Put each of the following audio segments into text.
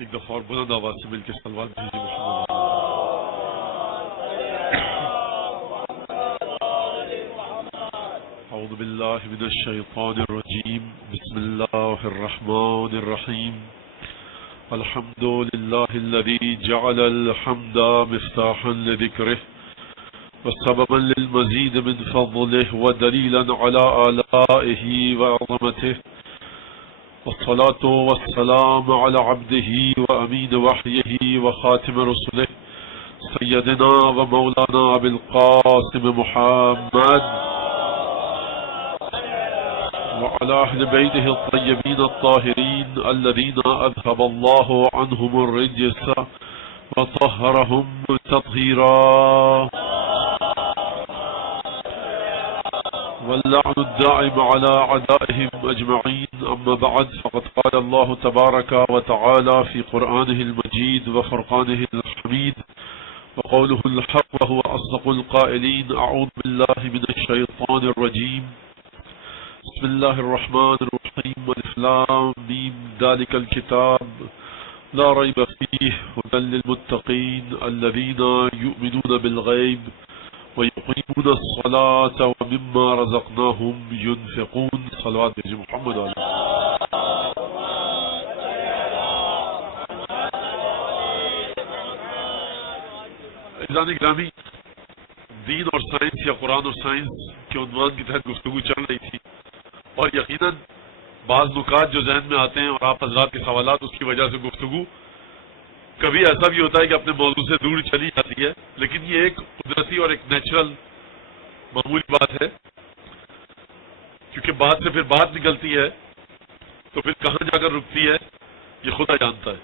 ایک دفعہ اور بلند آواز سے مل کے صلوات بھیجیے محمد. اعوذ باللہ من الشیطان الرجیم. بسم اللہ الرحمن الرحیم. الحمد للہ الذی جعل الحمد مفتاحا لذکرہ وسببا للمزید من فضله ودلیلا على آلائه وعظمته والصلاة والسلام على عبده وأمين وحيه وخاتم رسله سيدنا ومولانا بالقاسم محمد وعلى أهل بيته الطيبين الطاهرين الذين أذهب الله عنهم الرجس وطهرهم تطهيرا واللعن الدائم على أعدائهم أجمعين. أما بعد فقد قال الله تبارك وتعالى في قرآنه المجيد وفرقانه الحميد وقوله الحق وهو أصدق القائلين. أعوذ بالله من الشيطان الرجيم. بسم الله الرحمن الرحيم. ألف لام ميم. ذلك الكتاب لا ريب فيه هدى للمتقين الذين يؤمنون بالغيب ويقيمون الصلاة ومما رزقناهم ينفقون. صلوات بھیجئے محمد علیہ. عزیزان گرامی، دین اور سائنس یا قرآن اور سائنس کے عنوان کی تحت گفتگو چل رہی تھی، اور یقیناً بعض نکات جو ذہن میں آتے ہیں اور آپ حضرات کے سوالات، اس کی وجہ سے گفتگو کبھی ایسا بھی ہوتا ہے کہ اپنے موضوع سے دور چلی جاتی ہے، لیکن یہ ایک قدرتی اور ایک نیچرل معمولی بات ہے، کیونکہ بات سے پھر بات نکلتی ہے تو پھر کہاں جا کر رکتی ہے یہ خدا جانتا ہے.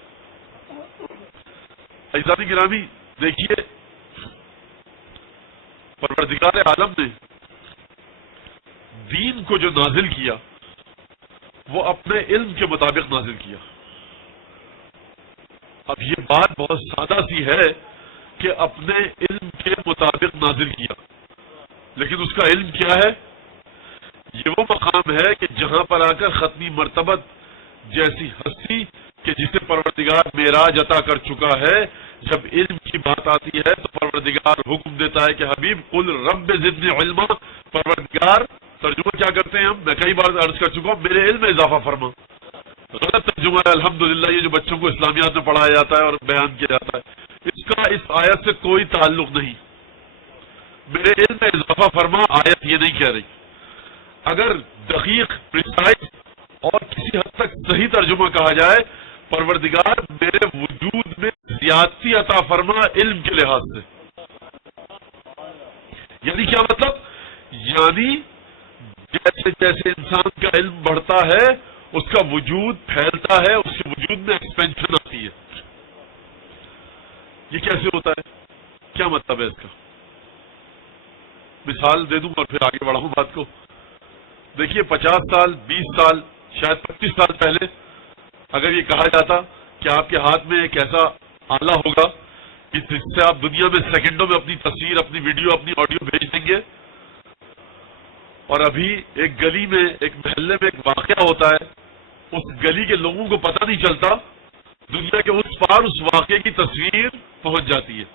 عزیزان گرامی، دیکھیے، پروردگار عالم نے دین کو جو نازل کیا وہ اپنے علم کے مطابق نازل کیا. اب یہ بات بہت سادہ سی ہے کہ اپنے علم کے مطابق نازل کیا، لیکن اس کا علم کیا ہے؟ یہ وہ مقام ہے کہ جہاں پر آ کر ختمی مرتبت جیسی ہستی کہ جسے پروردگار معراج عطا کر چکا ہے، جب علم کی بات آتی ہے تو پروردگار حکم دیتا ہے کہ حبیب قل رب زدنی علما. پروردگار ترجمہ کیا کرتے ہیں؟ میں کئی بار عرض کر چکا ہوں، میرے علم میں اضافہ فرما. غلط ترجمہ ہے الحمدللہ یہ جو بچوں کو اسلامیات میں پڑھایا جاتا ہے اور بیان کیا جاتا ہے، اس کا اس آیت سے کوئی تعلق نہیں. میرے علم میں اضافہ فرما آیت یہ نہیں کہہ رہی. اگر دقیق، پریسائز اور کسی حد تک صحیح ترجمہ کہا جائے، پروردگار میرے وجود میں زیادتی عطا فرما علم کے لحاظ سے. یعنی کیا مطلب؟ یعنی جیسے جیسے انسان کا علم بڑھتا ہے اس کا وجود پھیلتا ہے، اس کے وجود میں ایکسپینشن آتی ہے. یہ کیسے ہوتا ہے؟ کیا مطلب ہے اس کا؟ مثال دے دوں اور پھر آگے بڑھاؤں بات کو. دیکھیے، 50 سال، 20 سال، شاید 25 سال پہلے اگر یہ کہا جاتا کہ آپ کے ہاتھ میں ایک ایسا آلہ ہوگا کہ جس سے آپ دنیا میں سیکنڈوں میں اپنی تصویر، اپنی ویڈیو، اپنی آڈیو بھیج دیں گے، اور ابھی ایک گلی میں، ایک محلے میں ایک واقعہ ہوتا ہے، اس گلی کے لوگوں کو پتہ نہیں چلتا، دنیا کے اس پار اس واقعے کی تصویر پہنچ جاتی ہے.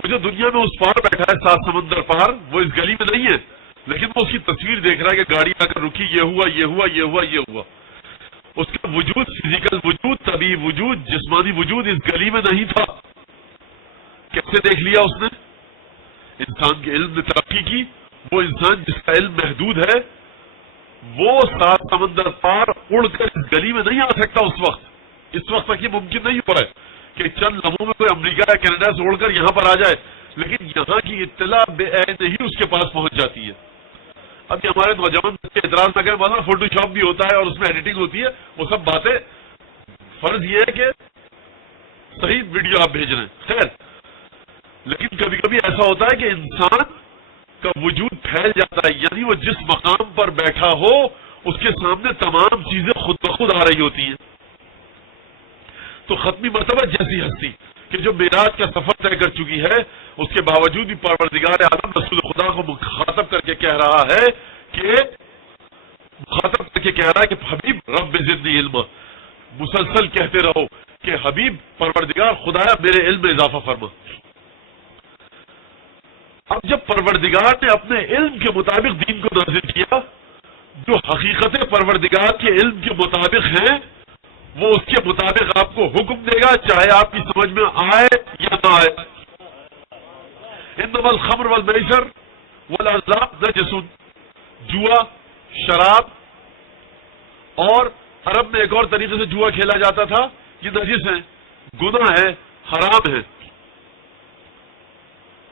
وہ جو دنیا میں اس پار بیٹھا ہے، 7 سمندر پار، وہ اس گلی میں نہیں ہے، لیکن وہ اس کی تصویر دیکھ رہا ہے کہ گاڑی آ کر رکی، یہ ہوا، یہ ہوا، یہ ہوا، یہ ہوا. اس کا وجود، فزیکل وجود، طبعی وجود، جسمانی وجود اس گلی میں نہیں تھا. کیسے دیکھ لیا اس نے؟ انسان کے علم نے ترقی کی. وہ انسان جس کا علم محدود ہے وہ 7 سمندر پار اڑ کر اس گلی میں نہیں آ سکتا. اس وقت تک یہ ممکن نہیں ہوا ہے کہ چند لمحوں میں کوئی امریکہ یا کینیڈا سے اڑ کر یہاں پر آ جائے، لیکن یہاں کی اطلاع بے عین ہی اس کے پاس پہنچ جاتی ہے. اب یہ ہمارے نوجوان اعتراض نہ کریں، مولانا فوٹو شاپ بھی ہوتا ہے اور اس میں ایڈیٹنگ ہوتی ہے، وہ سب باتیں، فرض یہ ہے کہ صحیح ویڈیو آپ بھیج رہے ہیں، خیر، لیکن کبھی کبھی ایسا ہوتا ہے کہ انسان کا وجود پھیل جاتا ہے، یعنی وہ جس مقام پر بیٹھا ہو اس کے سامنے تمام چیزیں خود بخود آ رہی ہوتی ہیں. تو ختمی مرتبہ جیسی ہستی کہ جو معراج کا سفر طے کر چکی ہے، اس کے باوجود بھی پروردگار عالم رسول خدا کو مخاطب کر کے کہہ رہا ہے کہ حبیب رب زدنی علما، مسلسل کہتے رہو کہ حبیب پروردگار خدایا میرے علم میں اضافہ فرما. اب جب پروردگار نے اپنے علم کے مطابق دین کو نازل کیا، جو حقیقت پروردگار کے علم کے مطابق ہیں وہ اس کے مطابق آپ کو حکم دے گا، چاہے آپ کی سمجھ میں آئے یا نہ آئے. انما الخمر والمیسر والازلام نجس، جوا، شراب، اور عرب میں ایک اور طریقے سے جوا کھیلا جاتا تھا، یہ نجس ہے، گناہ ہے، حرام ہے.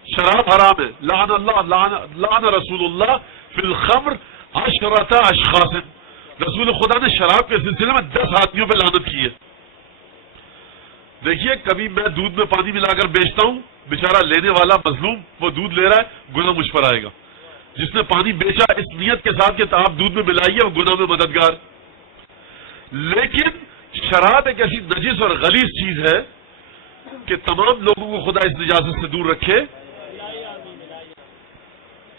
شراب حرام ہے. لعن رسول اللہ فی الخمر 10 اشخاص، رسول خدا نے شراب کے سلسلے میں 10 آدمیوں پہ لعنت کی ہے. دیکھیے کبھی میں دودھ میں پانی ملا کر بیچتا ہوں، بیچارہ لینے والا مظلوم وہ دودھ لے رہا ہے، گناہ مجھ پر آئے گا. جس نے پانی بیچا اس نیت کے ساتھ کہ آپ دودھ میں ملائیے، وہ گناہ میں مددگار. لیکن شراب ایک ایسی نجس اور غلیظ چیز ہے کہ تمام لوگوں کو خدا اس نجاست سے دور رکھے.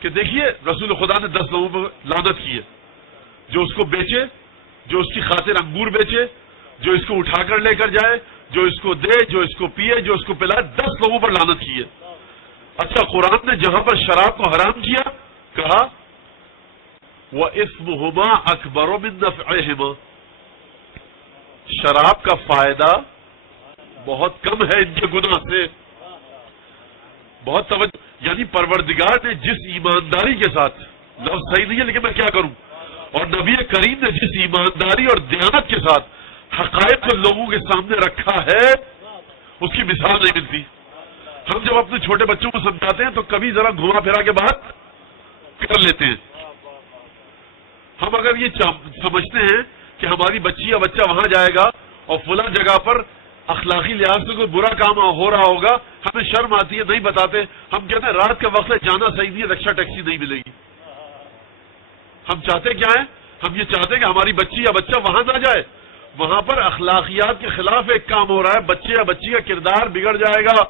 کہ دیکھیے رسول خدا نے 10 لوگوں پر لعنت کی ہے، جو اس کو بیچے، جو اس کی خاطر انگور بیچے، جو اس کو اٹھا کر لے کر جائے، جو اس کو دے، جو اس کو پیے، جو اس کو پلائے، 10 لوگوں پر لعنت کی ہے. اچھا قرآن نے جہاں پر شراب کو حرام کیا کہا وَإِثْمُهُمَا أَكْبَرُ مِن نَفْعِهِمَا، شراب کا فائدہ بہت کم ہے ان کے گناہ سے. بہت توجہ، یعنی پروردگار نے جس ایمانداری کے ساتھ، لفظ صحیح نہیں ہے لیکن میں کیا کروں، اور نبی کریم نے جس ایمانداری اور دیانت کے ساتھ حقائق کو لوگوں کے سامنے رکھا ہے اس کی مثال نہیں ملتی. ہم جب اپنے چھوٹے بچوں کو سمجھاتے ہیں تو کبھی ذرا گھما پھرا کے بات کر لیتے ہیں. ہم اگر یہ سمجھتے ہیں کہ ہماری بچی یا بچہ وہاں جائے گا اور فلاں جگہ پر اخلاقی لحاظ سے کوئی برا کام ہو رہا ہوگا، ہمیں شرم آتی ہے، نہیں بتاتے. ہم کہتے ہیں رات کا وقت ہے، جانا صحیح نہیں ہے، رکشا ٹیکسی نہیں ملے گی. ہم چاہتے کیا ہیں؟ ہم یہ چاہتے ہیں کہ ہماری بچی یا بچہ وہاں نہ جائے، وہاں پر اخلاقیات کے خلاف ایک کام ہو رہا ہے، بچے یا بچی کا کردار بگڑ جائے گا.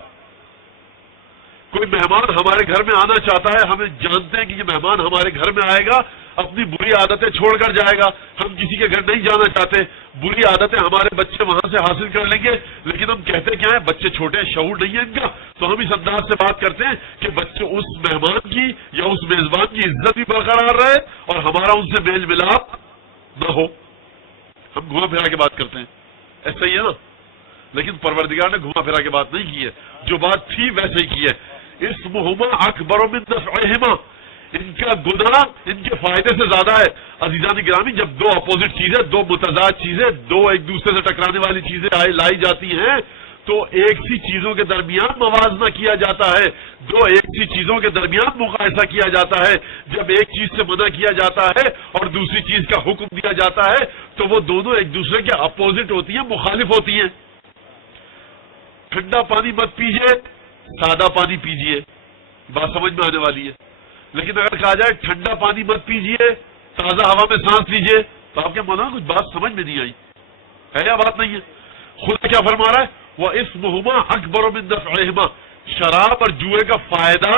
کوئی مہمان ہمارے گھر میں آنا چاہتا ہے، ہمیں جانتے ہیں کہ یہ مہمان ہمارے گھر میں آئے گا، اپنی بری عادتیں چھوڑ کر جائے گا. ہم کسی کے گھر نہیں جانا چاہتے، بری عادتیں ہمارے بچے وہاں سے حاصل کر لیں گے. لیکن ہم کہتے کیا ہیں؟ بچے چھوٹے ہیں، شعور نہیں ہے ان کا، تو ہم اس انداز سے بات کرتے ہیں کہ بچے اس مہمان کی یا اس میزبان کی عزت بھی برقرار رہے اور ہمارا ان سے میل ملاپ نہ ہو. ہم گھما پھرا کے بات کرتے ہیں، ایسا ہی ہے نا. لیکن پروردگار نے گھما پھرا کے بات نہیں کی ہے، جو بات تھی ویسے ہی کی ہے. اسمہما اکبر من نفعہما، ان کا گناہ ان کے فائدے سے زیادہ ہے. عزیزان گرامی، جب دو اپوزٹ چیزیں، دو متضاد چیزیں، دو ایک دوسرے سے ٹکرانے والی چیزیں لائی جاتی ہیں تو ایک سی چیزوں کے درمیان موازنہ کیا جاتا ہے، دو ایک سی چیزوں کے درمیان مقایسہ کیا جاتا ہے. جب ایک چیز سے منع کیا جاتا ہے اور دوسری چیز کا حکم دیا جاتا ہے تو وہ دونوں ایک دوسرے کے اپوزٹ ہوتی ہیں، مخالف ہوتی ہیں. ٹھنڈا پانی مت پیجیے، سادہ پانی پیجیے، بات سمجھ میں آنے والی ہے. لیکن اگر کہا جائے ٹھنڈا پانی مت پیجیے، تازہ ہوا میں سانس لیجیے، تو آپ کے مولانا کچھ بات سمجھ میں نہیں آئی ہے یا بات نہیں ہے؟ خدا کیا فرما رہا ہے؟ وَإِثْمُهُمَا أَكْبَرُ مِن نَفْعِهِمَا، شراب اور جوئے کا فائدہ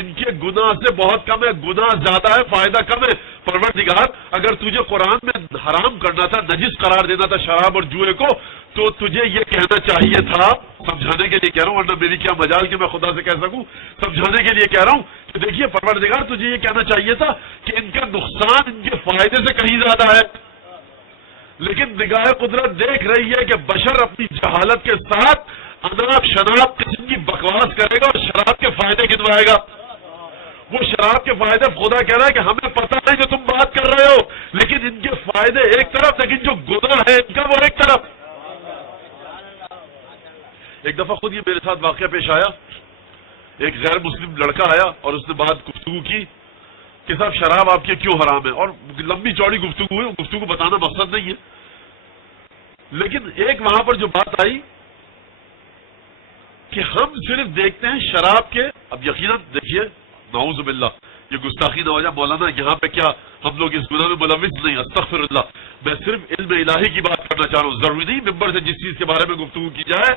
ان کے گناہ سے بہت کم ہے، گناہ زیادہ ہے، فائدہ کم ہے. پروردگار اگر تجھے قرآن میں حرام کرنا تھا، نجس قرار دینا تھا شراب اور جوئے کو، تو تجھے یہ کہنا چاہیے تھا. سمجھانے کے لیے کہہ رہا ہوں، ورنہ میری کیا مجال کہ میں خدا سے کہہ سکوں. سمجھانے کے لیے کہہ رہا ہوں کہ دیکھیے پروردگار تجھے یہ کہنا چاہیے تھا کہ ان کا نقصان ان کے فائدے سے کہیں زیادہ ہے. لیکن نگاہ قدرت دیکھ رہی ہے کہ بشر اپنی جہالت کے ساتھ اناپ شناپ قسم کی بکواس کرے گا اور شراب کے فائدے گنوائے گا. وہ شراب کے فائدے خدا کہہ رہا ہے کہ ہمیں پتہ ہے جو تم بات کر رہے ہو، لیکن ان کے فائدے ایک طرف، لیکن جو گناہ ہے ان کا وہ ایک طرف. ایک دفعہ خود یہ میرے ساتھ واقعہ پیش آیا. ایک غیر مسلم لڑکا آیا اور اس نے بات گفتگو کی کہ صاحب شراب آپ کے کیوں حرام ہے، اور لمبی چوڑی گفتگو ہوئی. گفتگو بتانا مقصد نہیں ہے، لیکن ایک وہاں پر جو بات آئی کہ ہم صرف دیکھتے ہیں شراب کے. اب یقیناً دیکھیے نعوذ باللہ یہ گستاخی نہ ہو جائے مولانا، یہاں پہ کیا ہم لوگ اس گناہ میں ملوث نہیں، استغفر اللہ. میں صرف علم الہی کی بات کرنا چاہ رہا ہوں. ضروری نہیں ممبر سے جس چیز کے بارے میں گفتگو کی جائے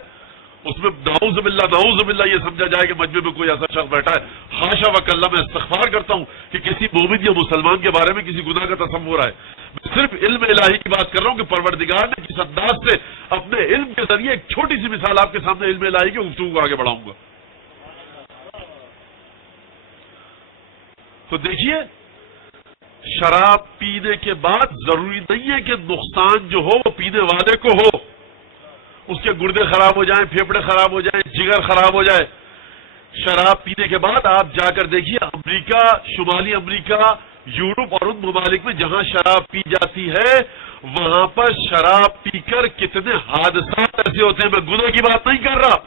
اس میں نعوذ باللہ یہ سمجھا جائے کہ مجمع میں کوئی ایسا شخص بیٹھا ہے. حاشا وکلا، میں استغفار کرتا ہوں کہ کسی مومن یا مسلمان کے بارے میں کسی گناہ کا تصور ہے. میں صرف علم الہی کی بات کر رہا ہوں کہ پروردگار نے کس انداز سے اپنے علم کے ذریعے ایک چھوٹی سی مثال آپ کے سامنے علم الہی کی گفتگو کو آگے بڑھاؤں گا. تو دیکھیے شراب پینے کے بعد ضروری نہیں ہے کہ نقصان جو ہو وہ پینے والے کو ہو، اس کے گردے خراب ہو جائیں، پھیپھڑے خراب ہو جائیں، جگر خراب ہو جائے. شراب پینے کے بعد آپ جا کر دیکھیے امریکہ، شمالی امریکہ، یورپ اور ان ممالک میں جہاں شراب پی جاتی ہے وہاں پر شراب پی کر کتنے حادثات ایسے ہوتے ہیں. میں گناہ کی بات نہیں کر رہا،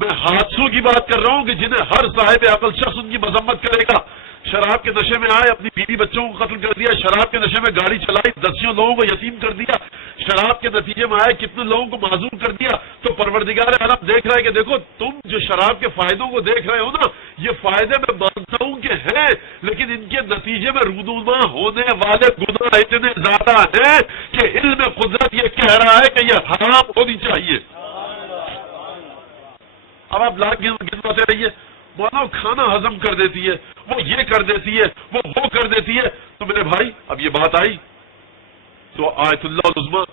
میں حادثوں کی بات کر رہا ہوں کہ جنہیں ہر صاحب عقل شخص ان کی مذمت کرے گا. شراب کے نشے میں آئے، اپنی بیوی بچوں کو قتل کر دیا. شراب کے نشے میں گاڑی چلائی، دسیوں لوگوں کو یتیم کر دیا. شراب کے نتیجے میں آئے، کتنے لوگوں کو معذور کر دیا. تو پروردگار عالم دیکھ رہا ہے کہ دیکھو تم جو شراب کے فائدوں کو دیکھ رہے ہو نا، یہ فائدے میں مانتا ہوں کہ ہیں، لیکن ان کے نتیجے میں رونما ہونے والے گناہ اتنے زیادہ ہیں کہ علم قدرت یہ کہہ رہا ہے کہ یہ حرام ہونی چاہیے. اب آپ لاکھ گنواتے رہیے، مولانا کھانا ہضم کر دیتی ہے، وہ یہ کر دیتی ہے، وہ کر دیتی ہے. تو میرے بھائی اب یہ بات آئی تو آیت اللہ العظمیٰ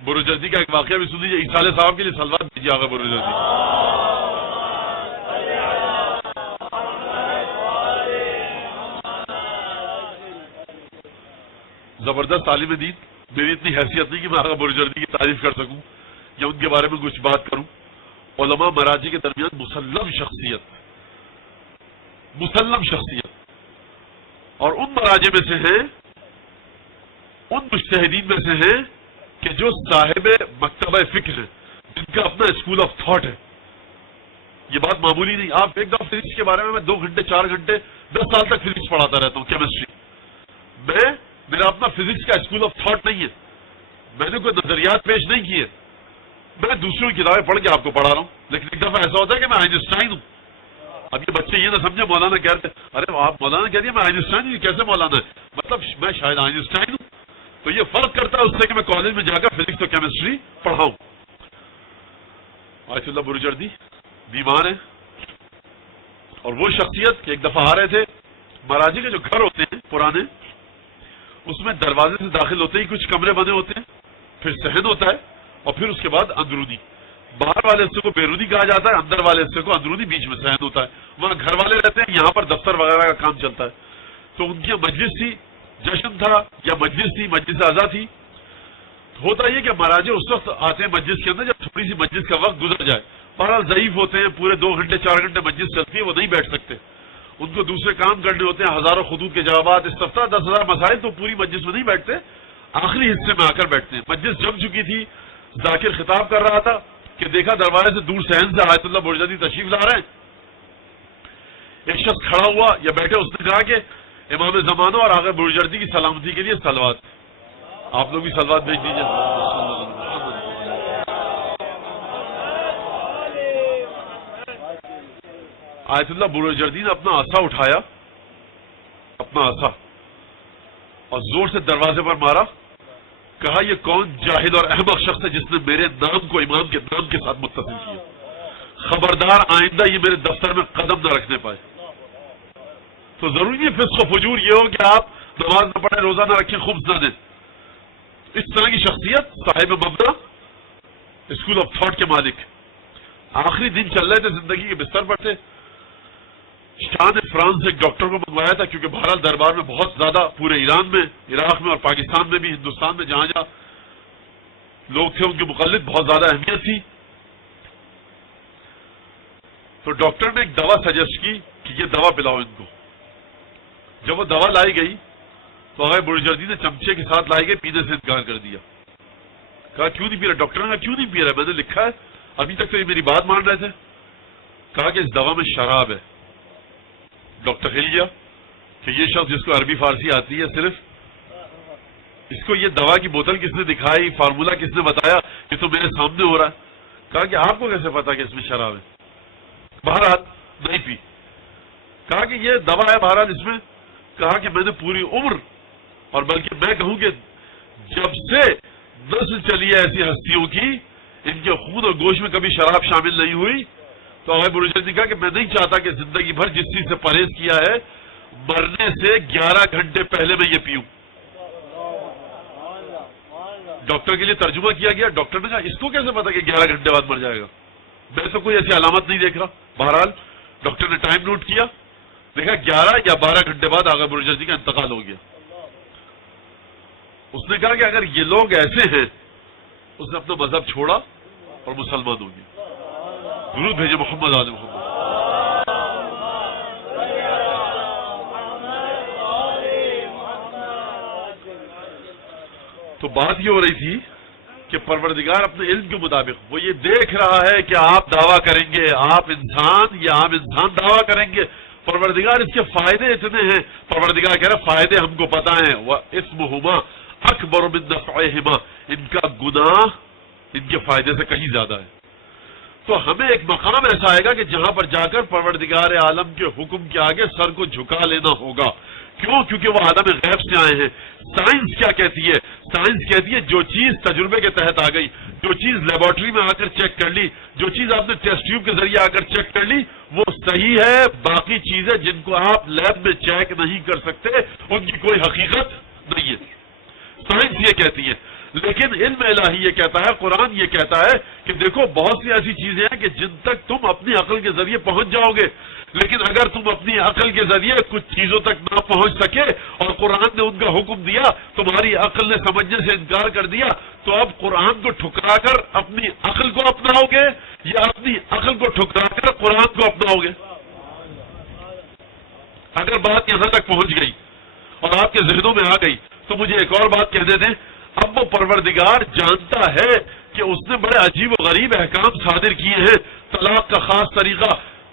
بروجردی کا ایک واقعہ بھی سن لیجیے. عیسیٰ صاحب کے لیے سلوات دیجیے آقا بروجردی. زبردست عالم دین، میری اتنی حیثیت نہیں کہ میں آقا بروجردی کی تعریف کر سکوں یا ان کے بارے میں کچھ بات کروں. علماء مراجع کے درمیان مسلم شخصیت اور ان مراجع میں سے ہیں، ان مجتہدین میں سے ہیں کہ جو صاحب مکتبہ فکر ہیں، جن کا اپنا اسکول آف تھاٹ ہے. یہ بات معمولی نہیں. آپ ایک دفعہ فزکس کے بارے میں 2 گھنٹے 4 گھنٹے 10 سال تک فزکس پڑھاتا رہتا ہوں، کیمسٹری. میرا اپنا فزکس کا اسکول آف تھاٹ نہیں ہے، میں نے کوئی نظریات پیش نہیں کیے، میں دوسروں کی کتابیں پڑھ کے آپ کو پڑھا رہا ہوں. لیکن ایک دفعہ ایسا ہوتا ہے کہ میں آئنسٹائن ہوں. اب یہ بچے یہ نہ سمجھے مولانا کہتے ارے آپ مولانا کہہ دیا میں آئنسٹائن ہوں، کیسے مولانا ہے؟ مطلب میں شاید آئنسٹائن ہوں. تو یہ فرق کرتا ہے اس سے کہ میں کالج میں جا کر فزکس اور کیمسٹری پڑھاؤں. آیت اللہ بروجردی بیمار ہیں اور وہ شخصیت کہ ایک دفعہ آ رہے تھے، مراجع کے جو گھر ہوتے ہیں پرانے، اس میں دروازے سے داخل ہوتے ہی کچھ کمرے بنے ہوتے ہیں، پھر صحن ہوتا ہے اور پھر اس کے بعد اندرونی. باہر والے حصے کو بیرونی کہا جاتا ہے، اندر والے حصے کو اندرونی، بیچ میں صحن ہوتا ہے. وہاں گھر والے رہتے ہیں، یہاں پر دفتر وغیرہ کا کام چلتا ہے. تو ان کی مجلس تھی، جشن تھا یا مجلس تھی، مجلس اعضا تھی. ہوتا یہ کہ مراجع اس وقت آتے ہیں مجلس کے اندر جب تھوڑی سی مجلس کا وقت گزر جائے. بہرحال ضعیف ہوتے ہیں، پورے 2 گھنٹے 4 گھنٹے مجلس چلتی ہے، وہ نہیں بیٹھ سکتے، ان کو دوسرے کام کرنے ہوتے ہیں، ہزاروں خطوط کے جوابات، استفتاء، 10,000 مسائل. تو پوری مجلس میں نہیں بیٹھتے، آخری حصے میں آ کر بیٹھتے ہیں. مجلس جم چکی تھی، ذاکر خطاب کر رہا تھا کہ دیکھا دروازے سے دور صحن سے آیت اللہ بروجردی تشریف لا رہے ہیں. ایک شخص کھڑا ہوا یا بیٹھے، اس نے کہا کہ امام زمانہ اور آقا بروجردی کی سلامتی کے لیے صلوات. آپ لوگ بھی صلوات بھیج دیجیے. آیت اللہ بروجردی نے اپنا عصا اٹھایا، اپنا عصا، اور زور سے دروازے پر مارا. کہا یہ کون جاہل اور احمق شخص ہے جس نے میرے نام کو امام کے نام کے ساتھ متصل کیا؟ خبردار آئندہ یہ میرے دفتر میں قدم نہ رکھنے پائے. تو ضروری نہیں فسق و فجور یہ ہو کہ آپ نماز نہ پڑھیں، روزہ نہ رکھیں، خبز نہ دیں. اس طرح کی شخصیت صاحب مبدا، اسکول آف تھاٹ کے مالک. آخری دن چل رہے تھے، زندگی کے بستر پر تھے. شاہ نے فرانس سے ایک ڈاکٹر کو منگوایا تھا، کیونکہ بہرحال دربار میں بہت زیادہ پورے ایران میں، عراق میں اور پاکستان میں بھی، ہندوستان میں جہاں جہاں لوگ تھے ان کے مقلد بہت زیادہ اہمیت تھی. تو ڈاکٹر نے ایک دوا سجیسٹ کی کہ یہ دوا پلاؤ ان کو. جب وہ دوا لائی گئی تو آقا بروجردی نے چمچے کے ساتھ لائی گئی، پینے سے انکار کر دیا. کہا کیوں نہیں پی رہا؟ ڈاکٹر نے کہا کیوں نہیں پی رہا؟ میں نے لکھا ہے، ابھی تک تو یہ میری بات مان رہے تھے. کہا کہ اس دوا میں شراب ہے. ڈاکٹر ہل گیا کہ یہ شخص جس کو عربی فارسی آتی ہے صرف، اس کو یہ دوا کی بوتل کس نے دکھائی، فارمولا کس نے بتایا؟ یہ تو میرے سامنے ہو رہا ہے. کہا کہ آپ کو کیسے پتا کہ اس میں شراب ہے؟ بہرحال نہیں پی. کہا کہ یہ دوا ہے بہرحال اس میں. کہا کہ میں نے پوری عمر، اور بلکہ میں کہوں کہ جب سے نسل چلی ہے ایسی ہستیوں کی، ان کے خون اور گوشت میں کبھی شراب شامل نہیں ہوئی. تو آقا بروجردی نے کہا کہ میں نہیں چاہتا کہ زندگی بھر جس چیز سے پرہیز کیا ہے، مرنے سے 11 گھنٹے پہلے میں یہ پیوں. ڈاکٹر کے لیے ترجمہ کیا گیا. ڈاکٹر نے کہا اس کو کیسے پتا کہ 11 گھنٹے بعد مر جائے گا؟ میں تو کوئی ایسی علامت نہیں دیکھ رہا. بہرحال ڈاکٹر نے ٹائم نوٹ کیا, دیکھا 11 یا 12 گھنٹے بعد آغا بروجہ جی کا انتقال ہو گیا. اس نے کہا کہ اگر یہ لوگ ایسے ہیں, اس نے اپنا مذہب چھوڑا اور مسلمان ہو گیا. درود بھیجے محمد آل محمد. تو بات یہ ہو رہی تھی کہ پروردگار اپنے علم کے مطابق وہ یہ دیکھ رہا ہے کہ آپ دعویٰ کریں گے, آپ انسان یا عام انسان دعویٰ کریں گے. پروردگار اس کے فائدے اتنے ہیں, پروردگار کہہ رہا فائدے ہم کو پتہ ہیں. وَإِثْمُهُمَا أَكْبَرُ مِن نَفْعِهِمَا, ان کا گناہ ان کے فائدے سے کہیں زیادہ ہے. تو ہمیں ایک مقام ایسا آئے گا کہ جہاں پر جا کر پروردگار عالم کے حکم کے آگے سر کو جھکا لینا ہوگا. کیوں؟ کیونکہ وہ عالم غیب سے آئے ہیں. سائنس کیا کہتی ہے؟ سائنس کہتی ہے جو چیز تجربے کے تحت آ گئی, جو چیز لیبارٹری میں آ کر چیک کر لی, جو چیز آپ نے ٹیسٹ ٹیوب کے ذریعے آ کر چیک کر لی, وہ صحیح ہے. باقی چیزیں جن کو آپ لیب میں چیک نہیں کر سکتے ان کی کوئی حقیقت نہیں ہے. سائنس یہ کہتی ہے. لیکن علم الہی یہ کہتا ہے, قرآن یہ کہتا ہے کہ دیکھو بہت سی ایسی چیزیں ہیں کہ جن تک تم اپنی عقل کے ذریعے پہنچ جاؤ گے, لیکن اگر تم اپنی عقل کے ذریعے کچھ چیزوں تک نہ پہنچ سکے اور قرآن نے ان کا حکم دیا, تمہاری عقل نے سمجھنے سے انکار کر دیا, تو اب قرآن کو ٹھکرا کر اپنی عقل کو اپناؤ گے یا اپنی عقل کو ٹھکرا کر قرآن کو اپناؤ گے؟ اگر بات یہاں تک پہنچ گئی اور آپ کے ذہنوں میں آ گئی تو مجھے ایک اور بات کہہ دیں. اب وہ پروردگار جانتا ہے کہ اس نے بڑے عجیب و غریب احکام صادر کیے ہیں. طلاق کا خاص طریقہ,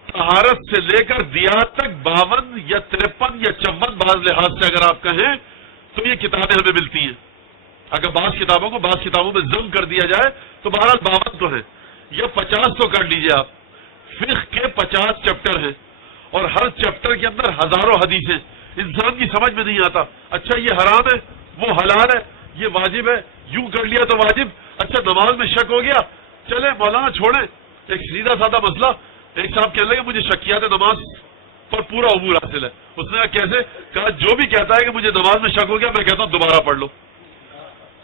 طہارت سے لے کر دیات تک 52 یا 53 یا 54 بعض لحاظ سے اگر آپ کہیں تو یہ کتابیں ہمیں ملتی ہیں. اگر بعض کتابوں کو بعض کتابوں میں ضم کر دیا جائے تو بہرحال 52 تو ہیں, یا 50 تو کر لیجئے آپ. فقہ کے 50 چیپٹر ہیں اور ہر چیپٹر کے اندر ہزاروں حدیثیں. انسان کی سمجھ میں نہیں آتا, اچھا یہ حرام ہے, وہ حلال ہے, یہ واجب ہے, یوں کر لیا تو واجب, اچھا نماز میں شک ہو گیا, چلے مولانا چھوڑیں. ایک سیدھا سادہ مسئلہ, ایک صاحب کہنے لگے مجھے شکیات نماز پر پورا عبور حاصل ہے. اس نے کہا کیسے؟ کہا جو بھی کہتا ہے کہ مجھے نماز میں شک ہو گیا, میں کہتا ہوں دوبارہ پڑھ لو.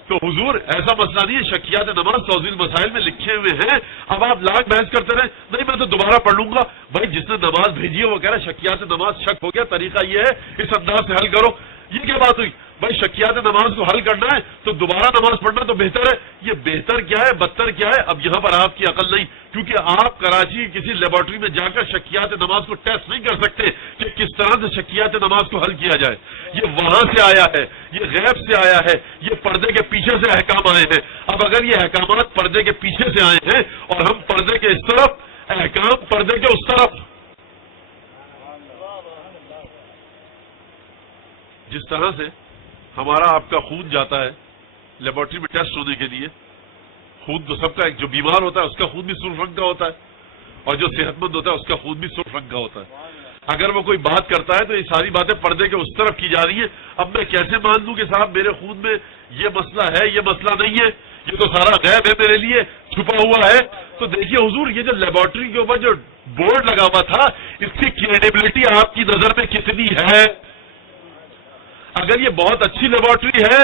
تو حضور ایسا مسئلہ نہیں ہے, شکیات نماز توضیح مسائل میں لکھے ہوئے ہیں. اب آپ لاکھ بحث کرتے رہے, نہیں میں تو دوبارہ پڑھ لوں گا. بھائی جس نے نماز بھیجی ہے وہ کہہ رہا ہے شکیات نماز شک ہو گیا, طریقہ یہ ہے اس انداز سے حل کرو. یہ کیا بات ہوئی؟ بھائی شکیات نماز کو حل کرنا ہے تو دوبارہ نماز پڑھنا تو بہتر ہے. یہ بہتر کیا ہے, بدتر کیا ہے؟ اب یہاں پر آپ کی عقل نہیں, کیونکہ آپ کراچی کسی لیبارٹری میں جا کر شکیات نماز کو ٹیسٹ نہیں کر سکتے کہ کس طرح سے شکیات نماز کو حل کیا جائے. یہ وہاں سے آیا ہے, یہ غیب سے آیا ہے, یہ پردے کے پیچھے سے احکام آئے ہیں. اب اگر یہ احکامات پردے کے پیچھے سے آئے ہیں اور ہم پردے کے اس طرف, احکام پردے کے اس طرف, جس طرح سے ہمارا آپ کا خون جاتا ہے لیبارٹری میں ٹیسٹ ہونے کے لیے, خون تو سب کا, ایک جو بیمار ہوتا ہے اس کا خون بھی سرخ رنگ کا ہوتا ہے اور جو صحت مند ہوتا ہے اس کا خون بھی سرخ رنگ کا ہوتا ہے. اگر وہ کوئی بات کرتا ہے تو یہ ساری باتیں پردے کے اس طرف کی جا رہی ہیں. اب میں کیسے مان لوں کہ صاحب میرے خون میں یہ مسئلہ ہے, یہ مسئلہ نہیں ہے, یہ تو سارا غیب ہے میرے لیے, چھپا ہوا ہے. تو دیکھیے حضور, یہ جو لیبارٹری کے اوپر جو بورڈ لگا ہوا تھا, اس کی کریڈیبلٹی آپ کی نظر میں کتنی ہے؟ اگر یہ بہت اچھی لیبارٹری ہے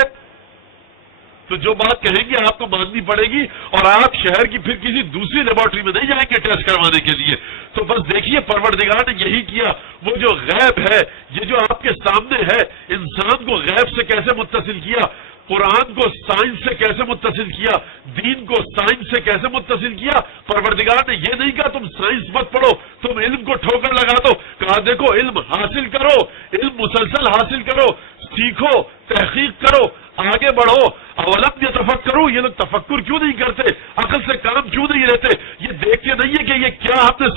تو جو بات کہیں گے آپ کو ماننی پڑے گی, اور آپ شہر کی پھر کسی دوسری لیبارٹری میں نہیں جائیں گے ٹیسٹ کروانے کے لیے. تو بس دیکھیے پروردگار نے یہی کیا. وہ جو غیب ہے, یہ جو آپ کے سامنے ہے, انسان کو غیب سے کیسے متصل کیا, قرآن کو سائنس سے کیسے متصل کیا, دین کو سائنس سے کیسے متصل کیا. پروردگار نے یہ نہیں کہا تم سائنس مت پڑھو, تم علم کو ٹھوکر لگا دو. کہا دیکھو علم حاصل کرو, علم مسلسل حاصل کرو, سیکھو, تحقیق کرو, آگے بڑھو. اولم یتفکروا, یہ لوگ تفکر کیوں نہیں کرتے, عقل سے کام کیوں نہیں لیتے؟ یہ دیکھتے نہیں ہے کہ یہ کیا ہم نے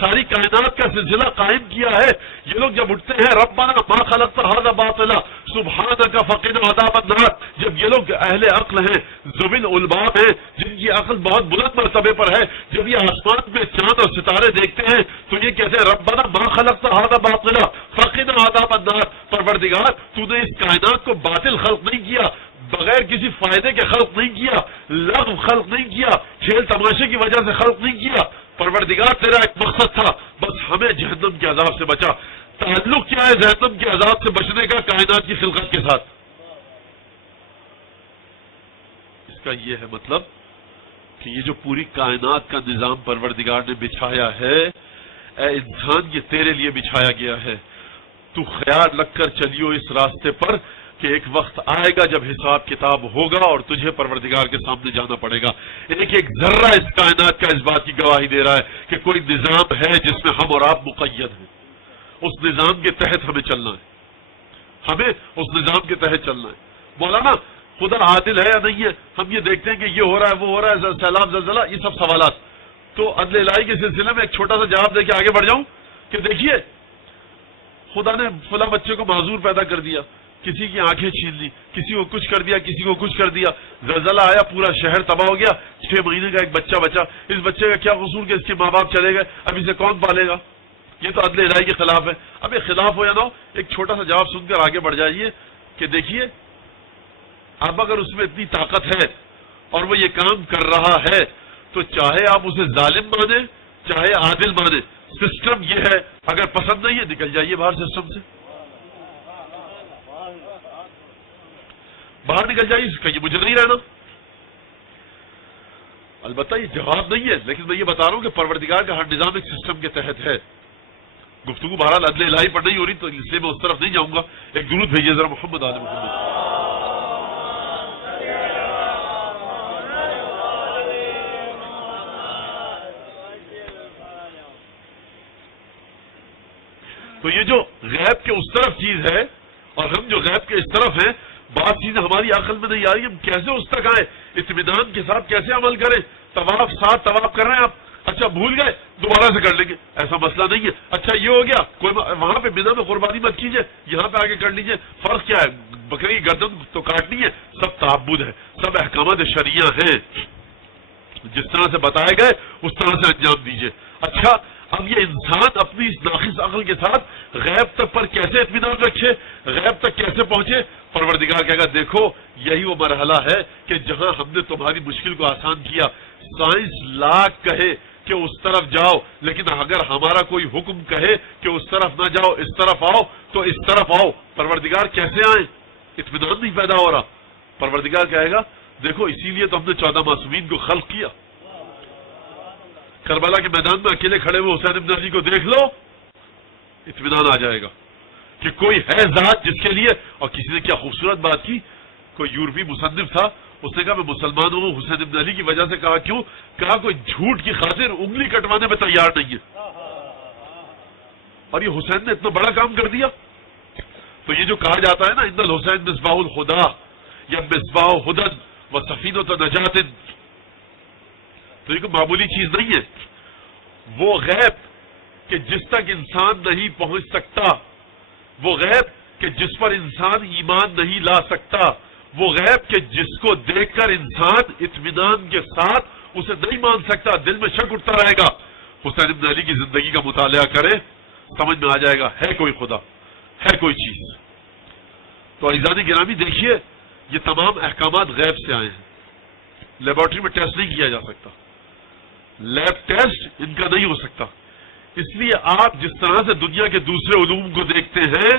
ساری کائنات کا سلسلہ قائم کیا ہے. یہ لوگ جب اٹھتے ہیں ربنا ما خلقت هذا باطلا سبحانك فقنا عذاب النار, جب یہ لوگ اہل عقل ہیں, ذوی الالباب ہیں, جن کی عقل بہت بلند مرتبے پر ہے, جب یہ آسمان میں چاند اور ستارے دیکھتے ہیں تو یہ کہتے ہیں ربنا ما خلقت هذا باطلا فقنا عذاب النار. پروردگار تو نے اس کائنات کو باطل خلق نہیں کیا, بغیر کسی فائدے کے خلق نہیں کیا, لغو خلق نہیں کیا, کھیل تماشے کی وجہ سے خلق نہیں کیا. پروردگار تیرا ایک مقصد تھا, بس ہمیں جہنم کے عذاب سے بچا. تعلق کیا ہے جہنم کے عذاب سے بچنے کا کائنات کی خلقت کے ساتھ؟ اس کا یہ ہے مطلب کہ یہ جو پوری کائنات کا نظام پروردگار نے بچھایا ہے، اے انسان یہ تیرے لیے بچھایا گیا ہے، تو خیال رکھ کر چلیو اس راستے پر کہ ایک وقت آئے گا جب حساب کتاب ہوگا اور تجھے پروردگار کے سامنے جانا پڑے گا۔ ایک ذرہ اس کائنات کا اس بات کی گواہی دے رہا ہے کہ کوئی نظام ہے جس میں ہم اور آپ مقید ہیں، اس نظام کے تحت ہمیں چلنا ہے، ہمیں اس نظام کے تحت چلنا ہے۔ مولانا خدا عادل ہے یا نہیں ہے؟ ہم یہ دیکھتے ہیں کہ یہ ہو رہا ہے، وہ ہو رہا ہے، سیلاب، زلزلہ، یہ سب سوالات۔ تو عدل الہی کے سلسلے میں ایک چھوٹا سا جواب دے کے آگے بڑھ جاؤں کہ دیکھیے خدا نے فلاں بچے کو معذور پیدا کر دیا، کسی کی آنکھیں چھین لی، کسی کو کچھ کر دیا، کسی کو کچھ کر دیا، زلزلہ آیا، پورا شہر تباہ ہو گیا، 6 مہینے کا ایک بچہ بچا۔ اس بچے کا کیا قصور کہ اس کے ماں باپ چلے گئے؟ اب اسے کون پالے گا؟ یہ تو عدل الہی کے خلاف ہے۔ اب یہ خلاف ہو یا نہ ہو، ایک چھوٹا سا جواب سن کر آگے بڑھ جائیے کہ دیکھیے اب اگر اس میں اتنی طاقت ہے اور وہ یہ کام کر رہا ہے تو چاہے آپ اسے ظالم مانیں چاہے عادل مانیں، سسٹم یہ ہے، اگر پسند نہیں ہے نکل جائیے باہر سسٹم سے، باہر نکل جائیے، کہیں مجھے نہیں رہنا۔ البتہ یہ جواب نہیں ہے، لیکن میں یہ بتا رہا ہوں کہ پروردگار کا ہر نظام ایک سسٹم کے تحت ہے۔ گفتگو بہرحال عدل الہی پر نہیں ہو رہی تو اس لیے میں اس طرف نہیں جاؤں گا۔ ایک درود بھیجیے ذرا محمد آل محمد۔ تو یہ جو غیب کے اس طرف چیز ہے اور ہم جو غیب کے اس طرف ہیں، بات چیزیں ہماری عقل میں نہیں آ رہی، ہم کیسے اس تک آئیں، اطمینان کے ساتھ کیسے عمل کریں؟ طواف 7 طواف کر رہے ہیں آپ، اچھا بھول گئے دوبارہ سے کر لیں گے، ایسا مسئلہ نہیں ہے۔ اچھا یہ ہو گیا، کوئی وہاں پہ بنا میں قربانی مت کیجیے، یہاں پہ آگے کر لیجیے، فرق کیا ہے؟ بکری کی گردن تو کاٹنی ہے، سب تعبد ہے، سب احکامات شرعیہ ہیں، جس طرح سے بتائے گئے اس طرح سے انجام دیجیے۔ اچھا اب یہ انسان اپنی اس ناقص عقل کے ساتھ غیب تک پر کیسے اطمینان رکھے، غیب تک کیسے پہنچے؟ پروردگار کہے گا دیکھو یہی وہ مرحلہ ہے کہ جہاں ہم نے تمہاری مشکل کو آسان کیا۔ سائنس لاکھ کہے کہ اس طرف جاؤ، لیکن اگر ہمارا کوئی حکم کہے کہ اس طرف نہ جاؤ اس طرف آؤ تو اس طرف آؤ۔ پروردگار کیسے آئیں؟ اطمینان نہیں پیدا ہو رہا۔ پروردگار کہے گا دیکھو اسی لیے تو ہم نے 14 معصومین کو خلق کیا۔ کربلا کے میدان میں اکیلے کھڑے ہوئے حسین ابن علی کو دیکھ لو، اطمینان آ جائے گا کہ کوئی ہے ذات جس کے لیے۔ اور کسی نے کیا خوبصورت بات کی، کوئی یورپی مصنف تھا، اس نے کہا میں مسلمان ہوں حسین ابن علی کی وجہ سے۔ کہا کیوں؟ کہا کوئی جھوٹ کی خاطر انگلی کٹوانے میں تیار نہیں ہے، اور یہ حسین نے اتنا بڑا کام کر دیا۔ تو یہ جو کہا جاتا ہے نا ان الحسین مصباح الخدا یا مصباح ہدن و سفینۃ نجات، تو یہ کوئی معمولی چیز نہیں ہے۔ وہ غیب کہ جس تک انسان نہیں پہنچ سکتا، وہ غیب کہ جس پر انسان ایمان نہیں لا سکتا، وہ غیب کہ جس کو دیکھ کر انسان اطمینان کے ساتھ اسے نہیں مان سکتا، دل میں شک اٹھتا رہے گا۔ حسین ابن علی کی زندگی کا مطالعہ کرے، سمجھ میں آ جائے گا ہے کوئی خدا، ہے کوئی چیز۔ تو عزیزان گرامی دیکھیے یہ تمام احکامات غیب سے آئے ہیں، لیبارٹری میں ٹیسٹ نہیں کیا جا سکتا، لیب ٹیسٹ ان کا نہیں ہو سکتا۔ اس لیے آپ جس طرح سے دنیا کے دوسرے علوم کو دیکھتے ہیں،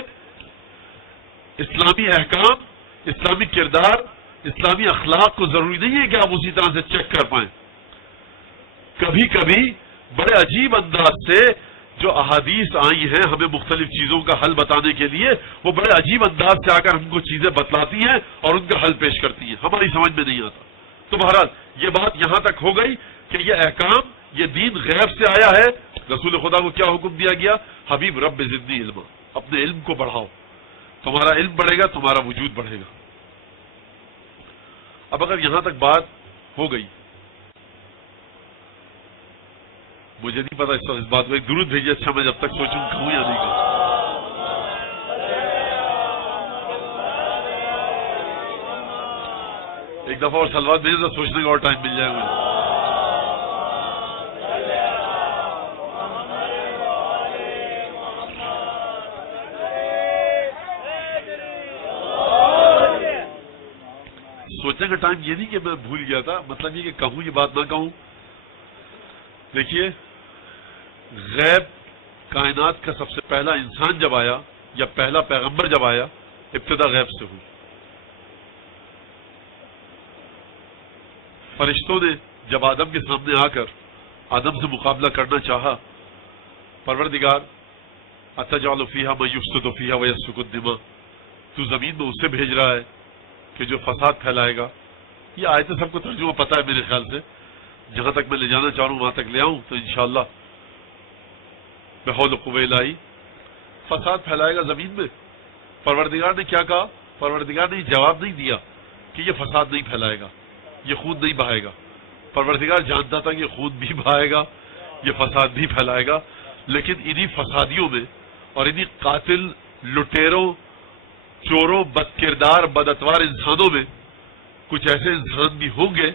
اسلامی احکام، اسلامی کردار، اسلامی اخلاق کو ضروری نہیں ہے کہ آپ اسی طرح سے چیک کر پائیں۔ کبھی کبھی بڑے عجیب انداز سے جو احادیث آئی ہیں ہمیں مختلف چیزوں کا حل بتانے کے لیے، وہ بڑے عجیب انداز سے آ کر ہم کو چیزیں بتلاتی ہیں اور ان کا حل پیش کرتی ہیں، ہماری سمجھ میں نہیں آتا۔ تو بہرحال یہ بات یہاں تک ہو گئی کہ یہ احکام، یہ دین غیب سے آیا ہے۔ رسول خدا کو کیا حکم دیا گیا؟ حبیب رب زدنی علما، اپنے علم کو بڑھاؤ، تمہارا علم بڑھے گا تمہارا وجود بڑھے گا۔ اب اگر یہاں تک بات ہو گئی، مجھے نہیں پتا اس بات کو ایک درود بھیجیے، اچھا میں جب تک سوچوں کہوں یا نہیں کہوں۔ ایک دفعہ اور سلوات بھیجے تو سوچنے کا اور ٹائم مل جائے مجھے۔ سوچنے کا ٹائم یہ نہیں کہ میں بھول گیا تھا، مطلب یہ کہ کہوں یہ بات نہ کہوں۔ دیکھیے غیب کائنات کا سب سے پہلا انسان جب آیا یا پہلا پیغمبر جب آیا، ابتدا غیب سے ہوئی۔ فرشتوں نے جب آدم کے سامنے آ کر آدم سے مقابلہ کرنا چاہا، پروردگار اتجعل فیہا من یفسد فیہا ویسفک الدماء، تو زمین میں اسے بھیج رہا ہے کہ جو فساد پھیلائے گا. یہ آیت سب کو ترجمہ پتہ ہے میرے خیال سے، جہاں تک میں لے جانا چاہ رہا ہوں وہاں تک لے آؤں تو انشاءاللہ بحول قوہ الہی فساد پھیلائے گا زمین میں. پروردگار نے کیا کہا؟ پروردگار نے جواب نہیں دیا کہ یہ فساد نہیں پھیلائے گا، یہ خون نہیں بہائے گا. پروردگار جانتا تھا کہ یہ خون بھی بہائے گا، یہ فساد بھی پھیلائے گا، لیکن انہی فسادیوں میں اور انہی قاتل، لٹیروں، چوروں، بد کردار، بد اتوار انسانوں میں کچھ ایسے انسان بھی ہوں گے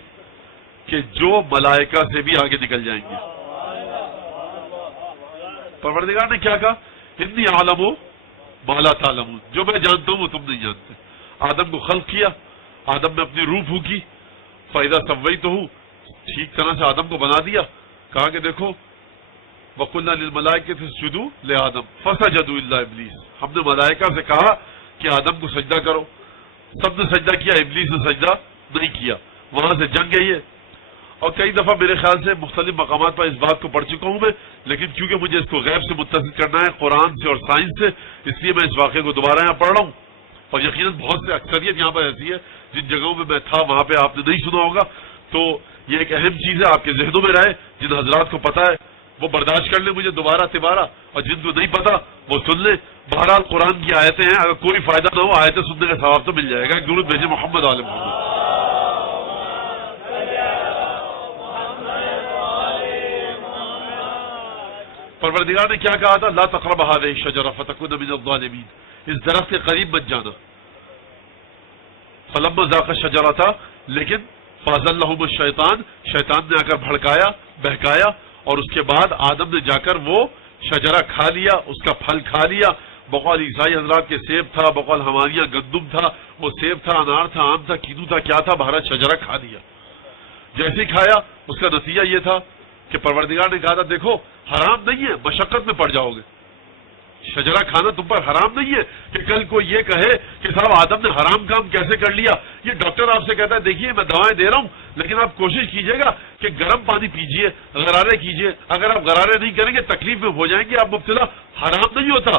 کہ جو ملائکہ سے بھی آگے نکل جائیں گے. پروردگار نے کیا کہا؟ انی عالم ما لا تعلمون، جو میں جانتا ہوں وہ تم نہیں جانتے. آدم کو خلق کیا، آدم میں اپنی روح پھونکی، فَإِذَا سَوَّيْتُهُ، ٹھیک طرح سے آدم کو بنا دیا. کہا کہ دیکھو وَقُلْنَا لِلْمَلَائِكَةِ اسْجُدُوا لِآدَمَ فَسَجَدُوا إِلَّا إِبْلِيسَ، ہم نے ملائکہ سے کہا کہ آدم کو سجدہ کرو، سب نے سجدہ کیا، ابلیس نے سجدہ نہیں کیا. وہاں سے جنگ ہے یہ. اور کئی دفعہ میرے خیال سے مختلف مقامات پر اس بات کو پڑھ چکا ہوں میں، لیکن کیونکہ مجھے اس کو غیب سے متصل کرنا ہے، قرآن سے اور سائنس سے، اس لیے میں اس واقعے کو دوبارہ یہاں پڑھ رہا ہوں. اور یقیناً بہت سے اکثریت یہاں پر ایسی ہے جن جگہوں میں میں تھا وہاں پہ آپ نے نہیں سنا ہوگا. تو یہ ایک اہم چیز ہے، آپ کے ذہنوں میں رہے. جن حضرات کو پتا ہے وہ برداشت کر لیں مجھے دوبارہ تبارہ، اور جن کو نہیں پتا وہ سن لیں. بہرحال قرآن کی آیتیں ہیں، اگر کوئی فائدہ نہ ہو آیتیں سننے کا ثواب تو مل جائے گا. ایک درود بھیجے محمد آل محمد. پروردگار نے کیا کہا تھا؟ لا تقرب هذه الشجرة فتكون من الظالمين، اس درخت کے قریب مت جانا. فلما ذاق الشجرة، لیکن فازلهم الشیطان، شیطان نے آ کر بھڑکایا، بہکایا، اور اس کے بعد آدم نے جا کر وہ شجرہ کھا لیا، اس کا پھل کھا لیا. بقول عیسائی حضرات کے سیب تھا، بقول ہمارے یہاں گندم تھا، وہ سیب تھا، انار تھا، آم تھا، کینو تھا، کیا تھا، بہرحال شجرہ کھا لیا. جیسے ہی کھایا اس کا نتیجہ یہ تھا کہ پروردگار نے کہا تھا دیکھو حرام نہیں ہے، مشقت میں پڑ جاؤ گے. شجرہ کھانا تم پر حرام نہیں ہے کہ کل کو یہ کہے کہ صاحب آدم نے حرام کام کیسے کر لیا. یہ ڈاکٹر آپ سے کہتا ہے دیکھیے میں دوائیں دے رہا ہوں، لیکن آپ کوشش کیجئے گا کہ گرم پانی پیجئے، غرارے کیجئے. اگر آپ غرارے نہیں کریں گے تکلیف میں ہو جائیں گے آپ مبتلا. حرام نہیں ہوتا،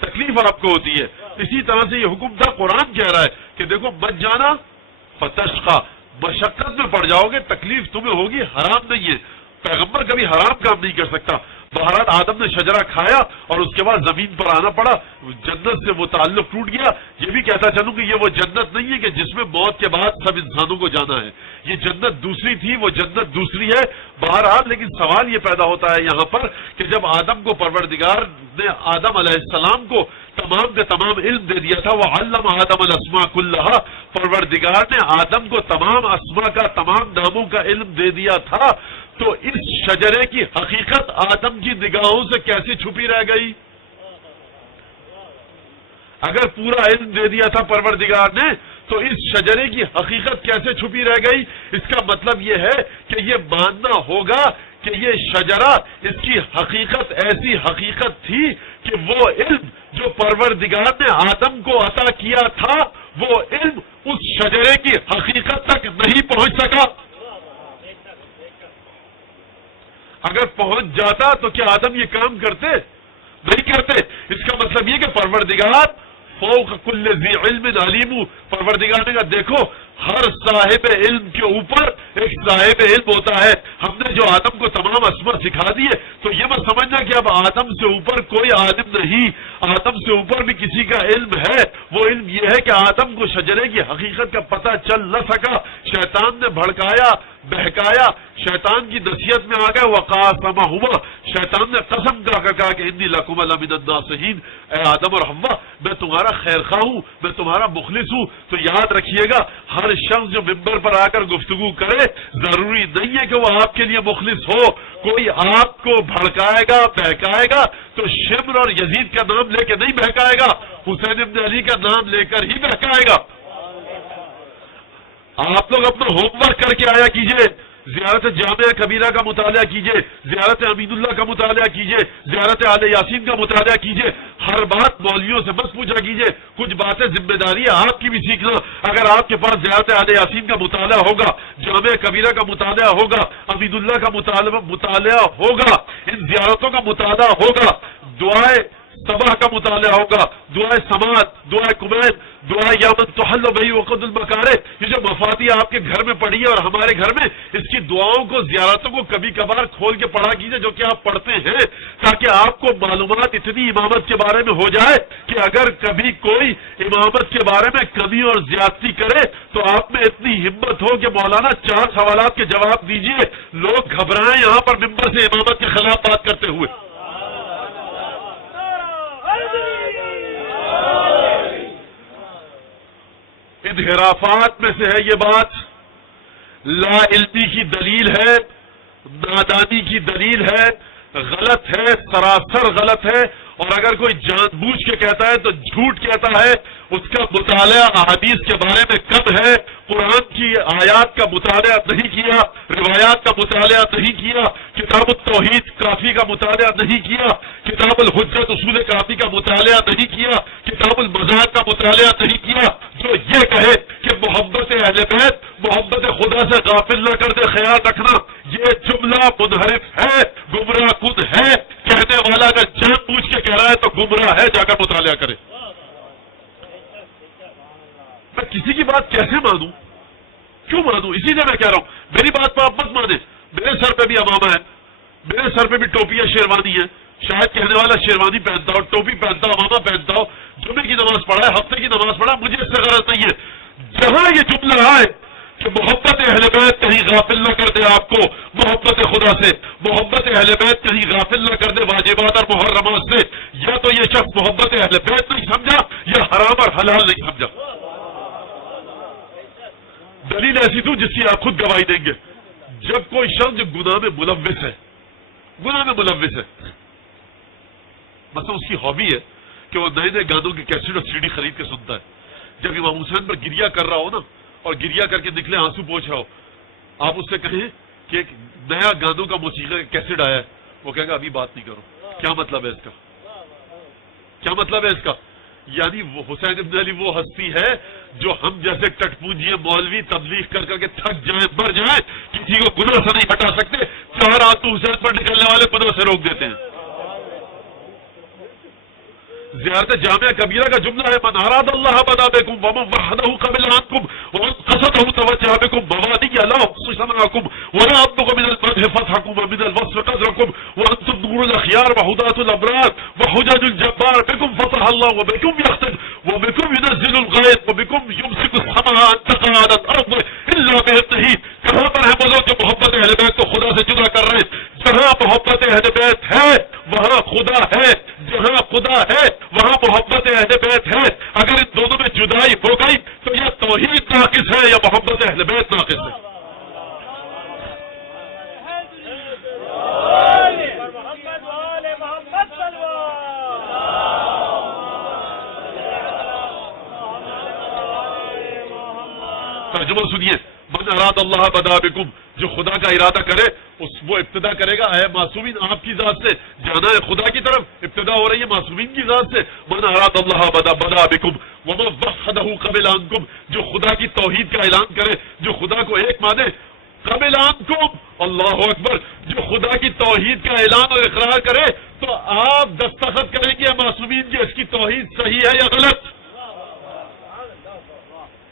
تکلیف آپ کو ہوتی ہے. اسی طرح سے یہ حکم تھا. قرآن کہہ رہا ہے کہ دیکھو مت جانا فتشقا، مشقت میں پڑ جاؤ گے، تکلیف تمہیں ہوگی. حرام نہیں ہے، پیغمبر کبھی حرام کام نہیں کر سکتا. بہرحال آدم نے شجرہ کھایا اور اس کے بعد زمین پر آنا پڑا، جنت سے وہ تعلق ٹوٹ گیا. یہ بھی کہتا چلوں کہ یہ وہ جنت نہیں ہے کہ جس میں موت کے بعد سب انسانوں کو جانا ہے. یہ جنت دوسری تھی، وہ جنت دوسری ہے. بہرحال لیکن سوال یہ پیدا ہوتا ہے یہاں پر کہ جب آدم کو پروردگار نے آدم علیہ السلام کو تمام کا تمام علم دے دیا تھا، وہ علم آدم الاسماء کلھا، پروردگار نے آدم کو تمام اسماء کا، تمام ناموں کا علم دے دیا تھا، تو اس شجرے کی حقیقت آدم کی نگاہوں سے کیسے چھپی رہ گئی؟ اگر پورا علم دے دیا تھا پروردگار نے تو اس شجرے کی حقیقت کیسے چھپی رہ گئی؟ اس کا مطلب یہ ہے کہ یہ ماننا ہوگا کہ یہ شجرہ، اس کی حقیقت ایسی حقیقت تھی کہ وہ علم جو پروردگار نے آدم کو عطا کیا تھا، وہ علم اس شجرے کی حقیقت تک نہیں پہنچ سکا. اگر پہنچ جاتا تو کیا آدم یہ کام کرتے؟ نہیں کرتے. اس کا مطلب یہ کہ پروردگار فوق کل ذی علم علیم، پروردگار نے کہا دیکھو ہر صاحب علم کے اوپر ایک صاحب علم ہوتا ہے. ہم نے جو آدم کو تمام اسماء سکھا دیے تو یہ مت سمجھنا کہ اب آدم سے اوپر کوئی عالم نہیں، آدم سے اوپر بھی کسی کا علم ہے. وہ علم یہ ہے کہ آدم کو شجرے کی حقیقت کا پتہ چل نہ سکا. شیطان نے بھڑکایا، بہکایا، شیطان کی نصیحت میں آ گئے. وقاسمہما، شیطان نے قسم کہا کہ انی لکم لمن الناصحین، اے آدم اور حوا میں تمہارا خیر خواہ ہوں، میں تمہارا مخلص ہوں. تو یاد رکھیے گا ہر شخص جو ممبر پر آ کر گفتگو کرے ضروری نہیں ہے کہ وہ آپ کے لیے مخلص ہو. کوئی آپ کو بھڑکائے گا، بہکائے گا تو شمر اور یزید کا نام لے کے نہیں بہکائے گا، حسین ابن علی کا نام لے کر ہی بہکائے گا. آپ لوگ اپنا ہوم ورک کر کے آیا کیجئے. زیارت جامعہ کبیرہ کا مطالعہ کیجئے، زیارت امین اللہ کا مطالعہ کیجئے، زیارت آل یاسین کا مطالعہ کیجئے. ہر بات مولویوں سے مت پوچھا کیجئے. کچھ باتیں ذمہ داری ہے آپ کی بھی سیکھنا. اگر آپ کے پاس زیارت آل یاسین کا مطالعہ ہوگا، جامعہ کبیرہ کا مطالعہ ہوگا، امین اللہ کا مطالعہ ہوگا، ان زیارتوں کا مطالعہ ہوگا، دعائے صبح کا مطالعہ ہوگا، دعائے سماعت، دعائے کمیل، دعائے یامن تحل بہی وقت المکارے، یہ جو مفاتیح آپ کے گھر میں پڑھی ہے اور ہمارے گھر میں، اس کی دعاؤں کو، زیارتوں کو کبھی کبھار کھول کے پڑھا کیجئے جو کہ آپ پڑھتے ہیں، تاکہ آپ کو معلومات اتنی امامت کے بارے میں ہو جائے کہ اگر کبھی کوئی امامت کے بارے میں کمی اور زیادتی کرے تو آپ میں اتنی ہمت ہو کہ مولانا 4 سوالات کے جواب دیجئے. لوگ گھبرائیں یہاں پر ممبر سے امامت کے خلاف بات کرتے ہوئے. انحرافات میں سے ہے یہ بات، لا علمی کی دلیل ہے، نادانی کی دلیل ہے، غلط ہے، سراسر غلط ہے. اور اگر کوئی جان بوجھ کے کہتا ہے تو جھوٹ کہتا ہے. اس کا مطالعہ احادیث کے بارے میں کم ہے، قرآن کی آیات کا مطالعہ نہیں کیا، روایات کا مطالعہ نہیں کیا، کتاب التوحید کافی کا مطالعہ نہیں کیا، کتاب الحجت اصول کافی کا مطالعہ نہیں کیا، کتاب المذاہب کا مطالعہ نہیں کیا. جو یہ کہے کہ محبت اہل بیت محبت خدا سے غافل نہ کر دے، خیال رکھنا یہ جملہ منحرف ہے، گمراہ کن ہے. کہنے والا اگر جان بوجھ کے کہہ رہا ہے تو گمراہ ہے، جا کر مطالعہ کرے. میں کسی کی بات کیسے مانوں؟ کیوں مانوں؟ اسی لیے میں کہہ رہا ہوں میری بات پر آپ مت مانیں. میرے سر پہ بھی امامہ ہے، میرے سر پہ بھی ٹوپی ہے، شیروانی ہے. شاید کہنے والا شیروانی پہنتا ہو، ٹوپی پہنتا ہو، امامہ پہنتا ہو، جمعے کی نماز پڑھا ہے، ہفتے کی نماز پڑھا، مجھے اس سے غرض نہیں ہے. جہاں یہ جملہ آئے کہ محبت اہل بیت کہیں غافل نہ کر دے آپ کو محبت خدا سے، محبت اہل بیت کہیں غافل نہ کر دے واجبات اور محرمات سے، یا تو یہ شخص محبت اہل بیت نہیں سمجھا یا حرام اور حلال نہیں سمجھا. دلیل ایسی دوں جس کی آپ خود گواہی دیں گے. جب کوئی شخص جو گناہ میں ملوث ہے، گناہ میں ملوث ہے، مثلا اس کی ہابی ہے کہ وہ نئے نئے گانوں کے کیسٹ اور سی ڈی خرید کے سنتا ہے. جب امام حسین پر گریا کر رہا ہو نا، اور گریا کر کے نکلے آنسو پوچھ رہا ہو، آپ اس سے کہیں کہ ایک نیا گانوں کا موسیقی کیسٹ آیا ہے، وہ کہے گا ابھی بات نہیں کرو. کیا مطلب ہے اس کا؟ کیا مطلب ہے اس کا؟ یعنی وہ حسین ابن علی وہ ہستی ہے جو ہم جیسے ٹٹ پونجی مولوی تبلیغ کر کر کے تھک جائیں، مر جائیں، کسی کو گناہ سے نہیں ہٹا سکتے. 4 آنسو حسین پر نکلنے والے گناہ سے روک دیتے ہیں. زیارت جامعہ کبیرہ کا جملہ ہے من اراد اللہ بدا بکم ومن وحدہ قبل عنکم ومن قصدہ توجہ بکم موادی لا سمعکم ولا ابلغ من المدح فتحکم ومن الوصف قدرکم وانتم نور الاخیار وهداة الابرار وحجج الجبار بكم فتح الله وبكم يختم وبكم ينزل الغيث وبكم يمسك السماء ان تقع على الارض الا باذنه. کہاں پر ہے وہ لوگ جو محبت اہل بیت کو خدا سے جدا کر رہے ہیں؟ جہاں محبت اہل بیت ہے وہاں خدا ہے، جہاں خدا ہے وہاں محبت اہل بیت ہے. اگر ان دونوں میں جدائی ہو گئی تو یا توحید ناقص ہے یا محبت اہل بیت ناقص ہے. ترجمہ سنیے، من اراد اللہ بدا بکم، جو خدا کا ارادہ کرے وہ ابتدا کرے گا. اے معصومین آپ کی ذات سے جانا ہے خدا کی طرف، ابتدا ہو رہی ہے معصومین کی ذات سے. من اراد اللہ بدا بکم ومن وحدہ قبل عنکم، جو خدا کی توحید کا اعلان کرے، جو خدا کو ایک مانے، قبل عنکم، اللہ اکبر، جو خدا کی توحید کا اعلان اور اقرار کرے تو آپ دستخط کریں گے معصومین کی اس کی توحید صحیح ہے یا غلط.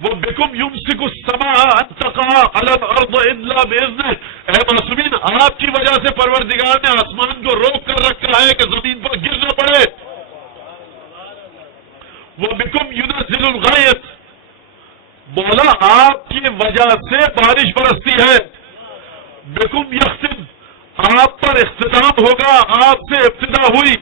وَبِكُمْ يُمْسِكُ السَّمَاءَ أَن تَقَعَ عَلَى الْأَرْضِ إِلَّا بِإِذْنِهِ. اے معصومین آپ کی وجہ سے پروردگار نے آسمان کو روک کر رکھا ہے کہ زمین پر گر نہ پڑے. وَبِكُمْ يُنَزِّلُ الْغَيْثَ، مولا آپ کی وجہ سے بارش برستی ہے. بِكُمْ يَخْتِمُ، آپ پر اختتام ہوگا، آپ سے ابتدا ہوئی.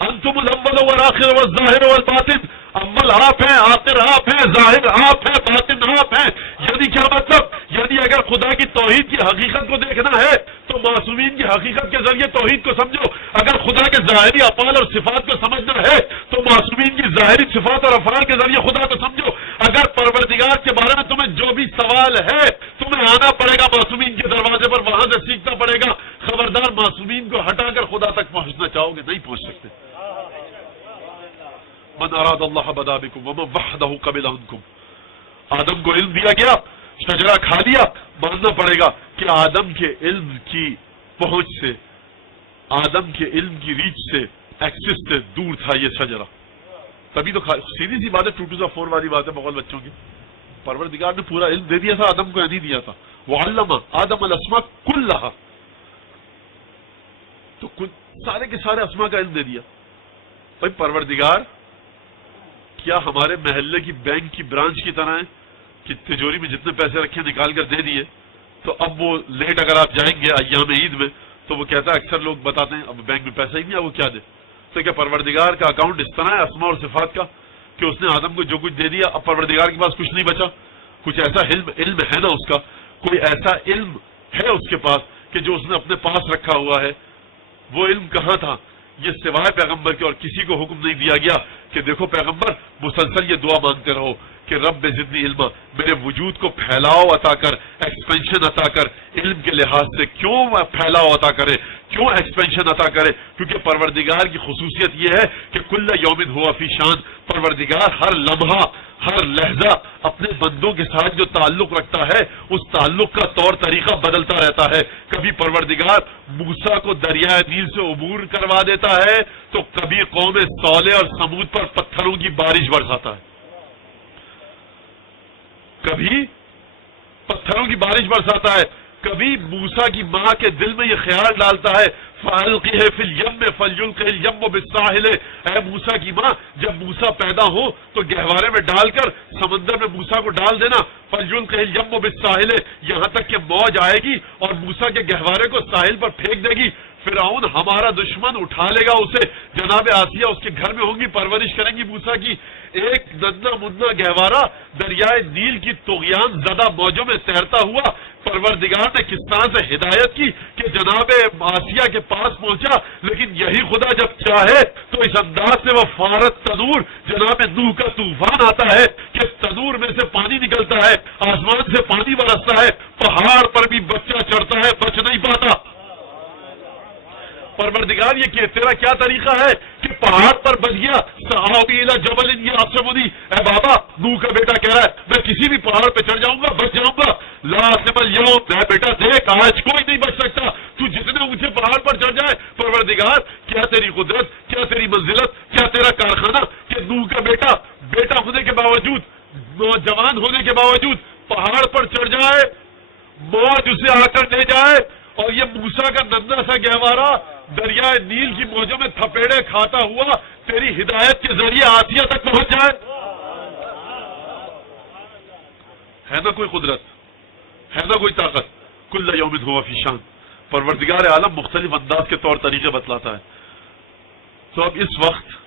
انتم الاول والآخر والظاہر والباطن، اول آپ ہیں، آخر آپ ہیں، ظاہر آپ ہیں، باطن آپ ہیں. یعنی کیا مطلب؟ یعنی اگر خدا کی توحید کی حقیقت کو دیکھنا ہے تو معصومین کی حقیقت کے ذریعے توحید کو سمجھو. اگر خدا کے ظاہری افعال اور صفات کو سمجھنا ہے تو معصومین کی ظاہری صفات اور افعال کے ذریعے خدا کو سمجھو. اگر پروردگار کے بارے میں تمہیں جو بھی سوال ہے تمہیں آنا پڑے گا معصومین کے دروازے من اراد اللہ بدا بکم ومن وحدہ قبل عنکم. آدم کو علم دیا گیا, شجرہ کھا لیا, ماننا پڑے گا کہ آدم کے علم کی پہنچ سے, آدم کے علم کی ریچ سے, ایکسس سے دور تھا یہ شجرہ. تبھی تو سیدھی سی بات ہے, 2 والی بات ہے مغل بچوں کی. پروردگار نے پورا علم دے دیا تھا, آدم کو نہیں دیا تھا. وعلم آدم الاسماء کلھا, تو سارے کے سارے اسماء کا علم دے دیا. بھائی پروردگار کیا ہمارے محلے کی بینک کی برانچ کی طرح ہے کہ تجوری میں جتنے پیسے رکھے نکال کر دے دیے, تو اب وہ لیٹ اگر آپ جائیں گے ایام عید میں تو وہ کہتا ہے, اکثر لوگ بتاتے ہیں اب بینک میں پیسہ ہی نہیں ہے, وہ کیا دے. تو کیا پروردگار کا اکاؤنٹ اس طرح ہے اسماء اور صفات کا کہ اس نے آدم کو جو کچھ دے دیا, اب پروردگار کے پاس کچھ نہیں بچا. کچھ ایسا علم ہے نا اس کا, کوئی ایسا علم ہے اس کے پاس کہ جو اس نے اپنے پاس رکھا ہوا ہے. وہ علم کہاں تھا؟ یہ سوائے پیغمبر کے اور کسی کو حکم نہیں دیا گیا کہ دیکھو پیغمبر مسلسل یہ دعا مانگتے رہو کہ رب زدنی علما, میرے وجود کو پھیلاؤ عطا کر, ایکسپینشن عطا کر. علم کے لحاظ سے کیوں پھیلاؤ عطا کرے, کیوں ایکسپینشن عطا کرے؟ کیونکہ پروردگار کی خصوصیت یہ ہے کہ کل یوم ہوا فی شان. پروردگار ہر لمحہ ہر لہجہ اپنے بندوں کے ساتھ جو تعلق رکھتا ہے اس تعلق کا طور طریقہ بدلتا رہتا ہے. کبھی پروردگار موسیٰ کو دریائے نیل سے عبور کروا دیتا ہے تو کبھی قوم صالح اور سمود پر پتھروں کی بارش برساتا ہے, کبھی پتھروں کی بارش برساتا ہے, کبھی موسیٰ کی ماں کے دل میں یہ خیال ڈالتا ہے فَأَلْقِهِ فِي الْيَمِّ فَلْيُلْقِهِ الْيَمُّ بِالسَّاحِلِ, اے موسیٰ کی ماں جب موسیٰ پیدا ہو تو گہوارے میں ڈال کر سمندر میں موسیٰ کو ڈال دینا. فَلْيُلْقِهِ الْيَمُّ بِالسَّاحِلِ, یہاں تک کہ موج آئے گی اور موسیٰ کے گہوارے کو ساحل پر پھینک دے گی. فرعون ہمارا دشمن اٹھا لے گا اسے, جناب آسیہ اس کے گھر میں ہوں گی, پرورش کریں گی موسیٰ کی. ایک ننا منا گہوارہ دریائے نیل کی طغیان زدہ موجوں میں تیرتا ہوا پروردگار نے کس طرح سے ہدایت کی کہ جناب آسیہ کے پاس پہنچا. لیکن یہی خدا جب چاہے تو اس انداز سے وہ فارت تنور جناب نوح کا طوفان آتا ہے کہ تنور میں سے پانی نکلتا ہے, آسمان سے پانی برستا ہے, پہاڑ پر بھی بچہ چڑھتا ہے, بچ نہیں پاتا. پروردگار یہ کہ تیرا کیا طریقہ ہے کہ پہاڑ پر بچ گیا, سآوی الی جبل یعصمنی, اے بابا نوح کا بیٹا کہہ رہا ہے میں کسی بھی پہاڑ پہ چڑھ جاؤں گا, بچ جاؤں گا. لا عاصم اليوم, اے بیٹا دیکھ آج کوئی نہیں بچ سکتا, تو جتنے اونچے پہاڑ پر چڑھ جائے. پروردگار کیا تیری قدرت, کیا تیری منزلت, کیا تیرا کارخانہ کہ نوح کا بیٹا ہونے کے باوجود, نوجوان ہونے کے باوجود پہاڑ پر چڑھ جائے, موج اسے آ کر لے جائے, اور یہ موسیٰ کا ننھا سا گہوارہ دریائے نیل کی موجوں میں تھپیڑے کھاتا ہوا تیری ہدایت کے ذریعے آسیہ تک پہنچ جائے. ہے نا کوئی قدرت, ہے نا کوئی طاقت. کل یوم ہوا فی شان. پروردگار عالم مختلف انداز کے طور طریقے بتلاتا ہے. تو اب اس وقت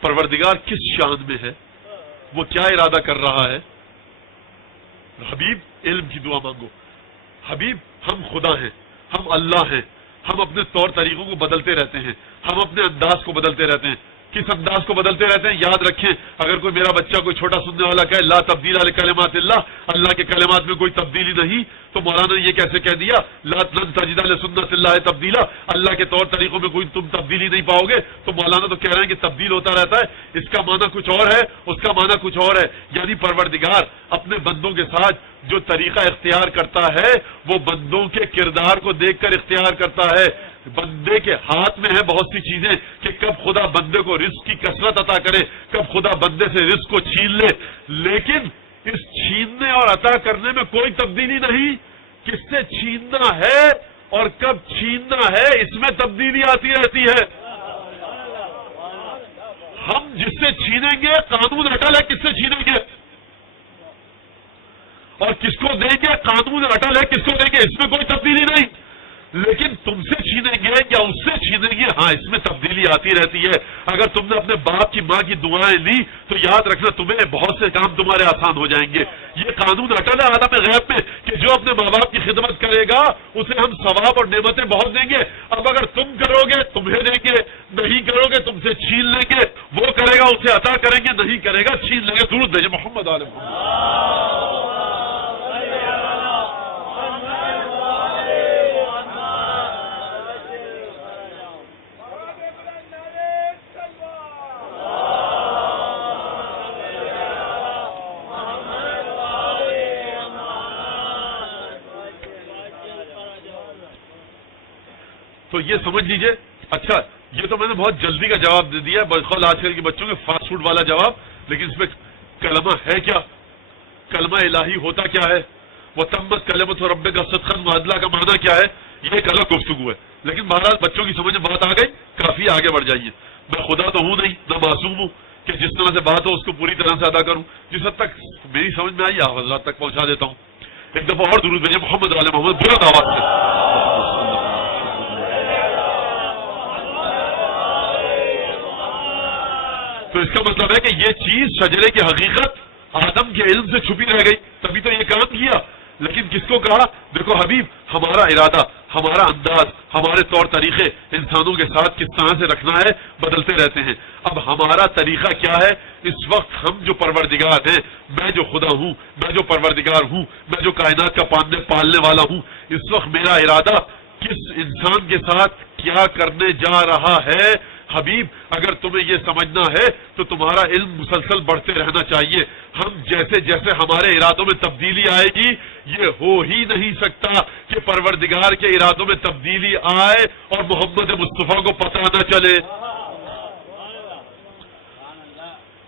پروردگار کس شان میں ہے, وہ کیا ارادہ کر رہا ہے؟ حبیب علم کی دعا مانگو. حبیب ہم خدا ہیں, ہم اللہ ہیں, ہم اپنے طور طریقوں کو بدلتے رہتے ہیں, ہم اپنے انداز کو بدلتے رہتے ہیں. کس انداز کو بدلتے رہتے ہیں یاد رکھیں. اگر کوئی میرا بچہ کوئی چھوٹا سننے والا کہے لا تبدیل لکلمات اللہ, اللہ کے کلمات میں کوئی تبدیلی نہیں, تو مولانا نے یہ کیسے کہہ دیا لا تجد لسنت اللہ تبدیلا, اللہ کے طور طریقوں میں کوئی تم تبدیلی نہیں پاؤ گے. تو مولانا تو کہہ رہے ہیں کہ تبدیل ہوتا رہتا ہے, اس کا معنی کچھ اور ہے, اس کا معنی کچھ اور ہے. یعنی پروردگار اپنے بندوں کے ساتھ جو طریقہ اختیار کرتا ہے وہ بندوں کے کردار کو دیکھ کر اختیار کرتا ہے. بندے کے ہاتھ میں ہے بہت سی چیزیں کہ کب خدا بندے کو رزق کی کثرت عطا کرے, کب خدا بندے سے رزق کو چھین لے. لیکن اس چھیننے اور عطا کرنے میں کوئی تبدیلی نہیں. کس سے چھیننا ہے اور کب چھیننا ہے اس میں تبدیلی آتی رہتی ہے. ہم جس سے چھینیں گے قانون اٹل ہے, کس سے چھینیں گے اور کس کو دیں گے قانون اٹل ہے, کس کو دیں گے اس میں کوئی تبدیلی نہیں. لیکن تم سے چھینیں گے یا اس سے چھینیں گے, ہاں اس میں تبدیلی آتی رہتی ہے. اگر تم نے اپنے باپ کی ماں کی دعائیں لی تو یاد رکھنا تمہیں بہت سے کام تمہارے آسان ہو جائیں گے. یہ قانون اٹل ہے عالم غیب میں کہ جو اپنے ماں باپ کی خدمت کرے گا اسے ہم ثواب اور نعمتیں بہت دیں گے. اب اگر تم کرو گے تمہیں دیں گے, نہیں کرو گے تم سے چھین لیں گے. وہ کرے گا اسے عطا کریں گے, نہیں کرے گا چھین لیں گے. درود بھیجیں محمد علیہ محمد. تو یہ سمجھ لیجئے. اچھا یہ تو میں نے بہت جلدی کا جواب دے دیا, بلکہ آج کل کے بچوں کے فاسٹ فوڈ والا جواب, لیکن اس میں کلمہ ہے کیا, کلمہ الہی ہوتا کیا ہے, وہ تمت کلمۃ ربک صدقا وعدلا کا معنی کیا ہے, یہ ایک الگ گفتگو ہے. لیکن بہرحال بچوں کی سمجھ میں بات آ گئی, کافی آگے بڑھ جائیے. میں خدا تو ہوں نہیں, نہ معصوم ہوں کہ جس طرح سے بات ہو اس کو پوری طرح سے ادا کروں. جس حد تک میری سمجھ میں آئی آپ حضرات تک پہنچا دیتا ہوں. ایک دفعہ اور درود بھیجیے محمد علی محمد بلند آواز سے. تو اس کا مطلب ہے کہ یہ چیز شجرے کی حقیقت آدم کے علم سے چھپی رہ گئی, تبھی تو یہ کام کیا. لیکن کس کو کہا, دیکھو حبیب ہمارا ارادہ, ہمارا انداز, ہمارے طور طریقے انسانوں کے ساتھ کس طرح سے رکھنا ہے بدلتے رہتے ہیں. اب ہمارا طریقہ کیا ہے, اس وقت ہم جو پروردگار ہیں, میں جو خدا ہوں, میں جو پروردگار ہوں, میں جو کائنات کا پالنے والا ہوں, اس وقت میرا ارادہ کس انسان کے ساتھ کیا کرنے جا رہا ہے. حبیب اگر تمہیں یہ سمجھنا ہے تو تمہارا علم مسلسل بڑھتے رہنا چاہیے. ہم جیسے جیسے ہمارے ارادوں میں تبدیلی آئے گی, یہ ہو ہی نہیں سکتا کہ پروردگار کے ارادوں میں تبدیلی آئے اور محمد مصطفیٰ کو پتہ نہ چلے.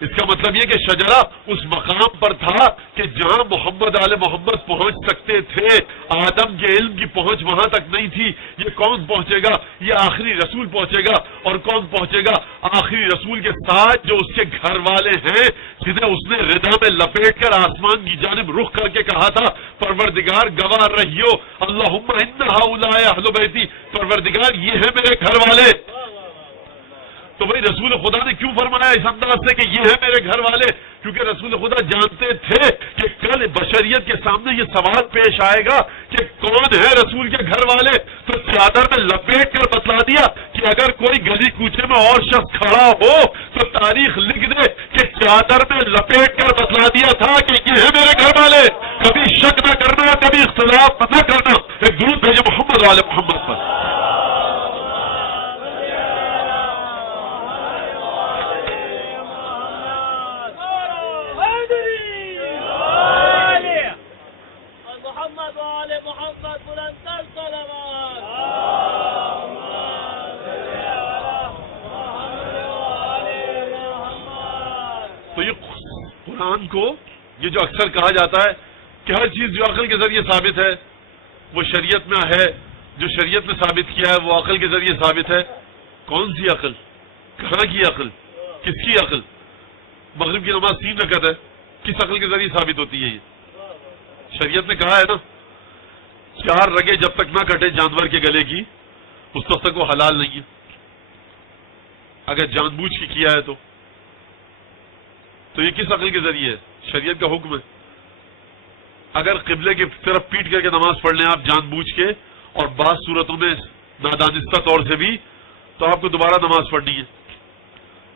اس کا مطلب یہ کہ شجرہ اس مقام پر تھا کہ جہاں محمد آل محمد پہنچ سکتے تھے, آدم کے علم کی پہنچ وہاں تک نہیں تھی. یہ کون پہنچے گا, یہ آخری رسول پہنچے گا. اور کون پہنچے گا, آخری رسول کے ساتھ جو اس کے گھر والے ہیں, جنہیں اس نے ردا میں لپیٹ کر آسمان کی جانب رخ کر کے کہا تھا پروردگار گواہ رہیو, اللہم ان ہؤلاء اہل بیتی, پروردگار یہ ہے میرے گھر والے. تو بھائی رسول خدا نے کیوں فرمایا اس انداز سے کہ یہ ہے میرے گھر والے, کیونکہ رسول خدا جانتے تھے کہ کل بشریت کے سامنے یہ سوال پیش آئے گا کہ کون ہے رسول کے گھر والے. تو چادر میں لپیٹ کر بتلا دیا کہ اگر کوئی گلی کوچے میں اور شخص کھڑا ہو تو تاریخ لکھ دے کہ چادر میں لپیٹ کر بتلا دیا تھا کہ یہ ہے میرے گھر والے. کبھی شک نہ کرنا, کبھی اختلاف نہ کرنا. ایک درود بھیجو محمد والے محمد پر. تو یہ قرآن کو یہ جو اکثر کہا جاتا ہے کہ ہر چیز جو عقل کے ذریعے ثابت ہے وہ شریعت میں ہے, جو شریعت میں ثابت کیا ہے وہ عقل کے ذریعے ثابت ہے. کون سی عقل, کہاں کی عقل, کس کی عقل؟ مغرب کی نماز 3 رکعت ہے, کس عقل کے ذریعے ثابت ہوتی ہے؟ یہ شریعت نے کہا ہے نا 4 رگیں جب تک نہ کٹے جانور کے گلے کی اس وقت تک وہ حلال نہیں ہے, اگر جان بوجھ کے کیا ہے تو یہ کس عقل کے ذریعے ہے؟ شریعت کا حکم ہے. اگر قبلے کی طرف پیٹ کر کے نماز پڑھ لیں آپ جان بوجھ کے اور بعض صورتوں میں نادانستہ طور سے بھی, تو آپ کو دوبارہ نماز پڑھنی ہے.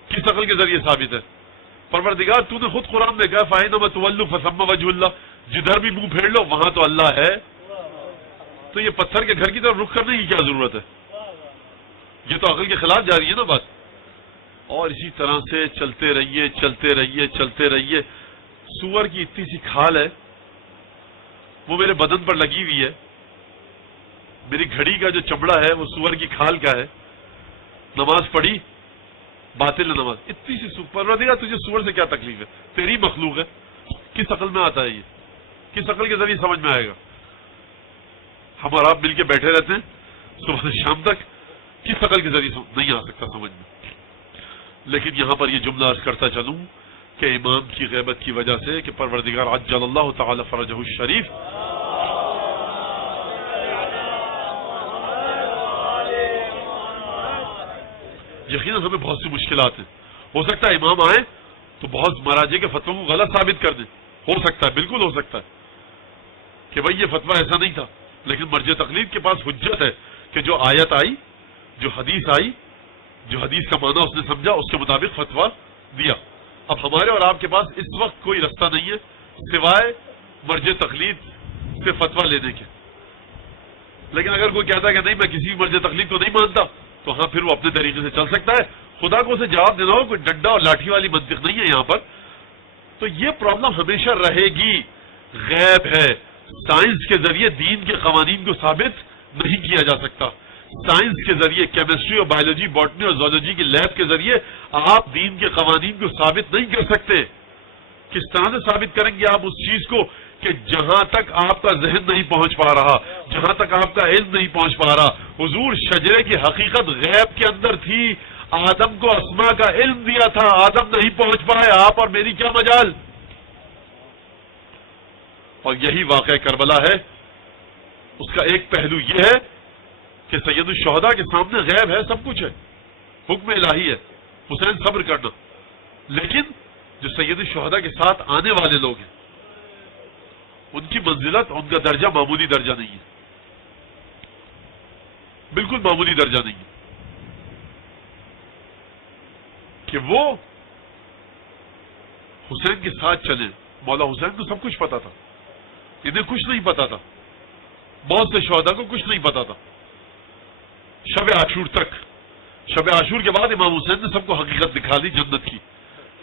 کس عقل کے ذریعے ثابت ہے؟ پروردگار تو نے خود قرآن میں کہا فَأَيْنَمَا تُوَلُّوا فَثَمَّ وَجْهُ اللَّهِ, جدھر بھی منہ پھیر لو وہاں تو اللہ ہے. تو یہ پتھر کے گھر کی طرف رخ کرنے کی کیا ضرورت ہے؟ یہ تو عقل کے خلاف جا رہی ہے نا بات. اور اسی طرح سے چلتے رہیے چلتے رہیے چلتے رہیے. سور کی اتنی سی کھال ہے, وہ میرے بدن پر لگی ہوئی ہے. میری گھڑی کا جو چمڑا ہے وہ سور کی کھال کا ہے. نماز پڑھی باطل نماز. اتنی سی پروردگار تجھے سور سے کیا تکلیف ہے, تیری مخلوق ہے. کس عقل میں آتا ہے یہ, کس عقل کے ذریعے سمجھ میں آئے گا؟ ہم اور آپ مل کے بیٹھے رہتے ہیں صبح سے شام تک, کس عقل کے ذریعے نہیں آ سکتا سمجھ میں. لیکن یہاں پر یہ جملہ عرض کرتا چلوں کہ امام کی غیبت کی وجہ سے کہ پروردگار عجل اللہ تعالی فرجہ الشریف یقیناً ہمیں بہت سی مشکلات ہیں. ہو سکتا ہے امام آئے تو بہت مراجع کے فتووں کو غلط ثابت کر دیں, ہو سکتا ہے, بالکل ہو سکتا ہے کہ بھئی یہ فتویٰ ایسا نہیں تھا. لیکن مرجع تقلید کے پاس حجت ہے کہ جو آیت آئی, جو حدیث آئی, جو حدیث کا معنی اس نے سمجھا, اس کے مطابق فتویٰ دیا. اب ہمارے اور آپ کے پاس اس وقت کوئی رستہ نہیں ہے سوائے مرجع تقلید سے فتویٰ لینے کے. لیکن اگر کوئی کہتا ہے کہ نہیں میں کسی مرجع تقلید کو نہیں مانتا, تو ہاں پھر وہ اپنے طریقے سے چل سکتا ہے. خدا کو اسے جواب دینا ہو, کوئی ڈنڈا اور لاٹھی والی منطق نہیں ہے یہاں پر. تو یہ پرابلم ہمیشہ رہے گی. غیب ہے, سائنس کے ذریعے دین کے قوانین کو ثابت نہیں کیا جا سکتا. سائنس کے ذریعے، کیمسٹری اور بایولوجی، باٹنی اور زولوجی کی لیب کے ذریعے آپ دین کے قوانین کو ثابت نہیں کر سکتے. کس طرح سے ثابت کریں گے آپ اس چیز کو کہ جہاں تک آپ کا ذہن نہیں پہنچ پا رہا، جہاں تک آپ کا علم نہیں پہنچ پا رہا. حضور شجرے کی حقیقت غیب کے اندر تھی، آدم کو اسماء کا علم دیا تھا، آدم نہیں پہنچ پائے، آپ اور میری کیا مجال. اور یہی واقعہ کربلا ہے. اس کا ایک پہلو یہ ہے کہ سید الشہداء کے سامنے غیب ہے، سب کچھ ہے، حکم الہی ہے، حسین صبر کرنا. لیکن جو سید الشہداء کے ساتھ آنے والے لوگ ہیں ان کی منزلت، ان کا درجہ معمولی درجہ نہیں ہے، بالکل معمولی درجہ نہیں ہے. کہ وہ حسین کے ساتھ چلیں. مولا حسین کو سب کچھ پتا تھا، انہیں کچھ نہیں پتا تھا. بہت سے شہداء کو کچھ نہیں پتا تھا شب عاشور تک. شب عاشور کے بعد امام حسین نے سب کو حقیقت دکھا دی جنت کی.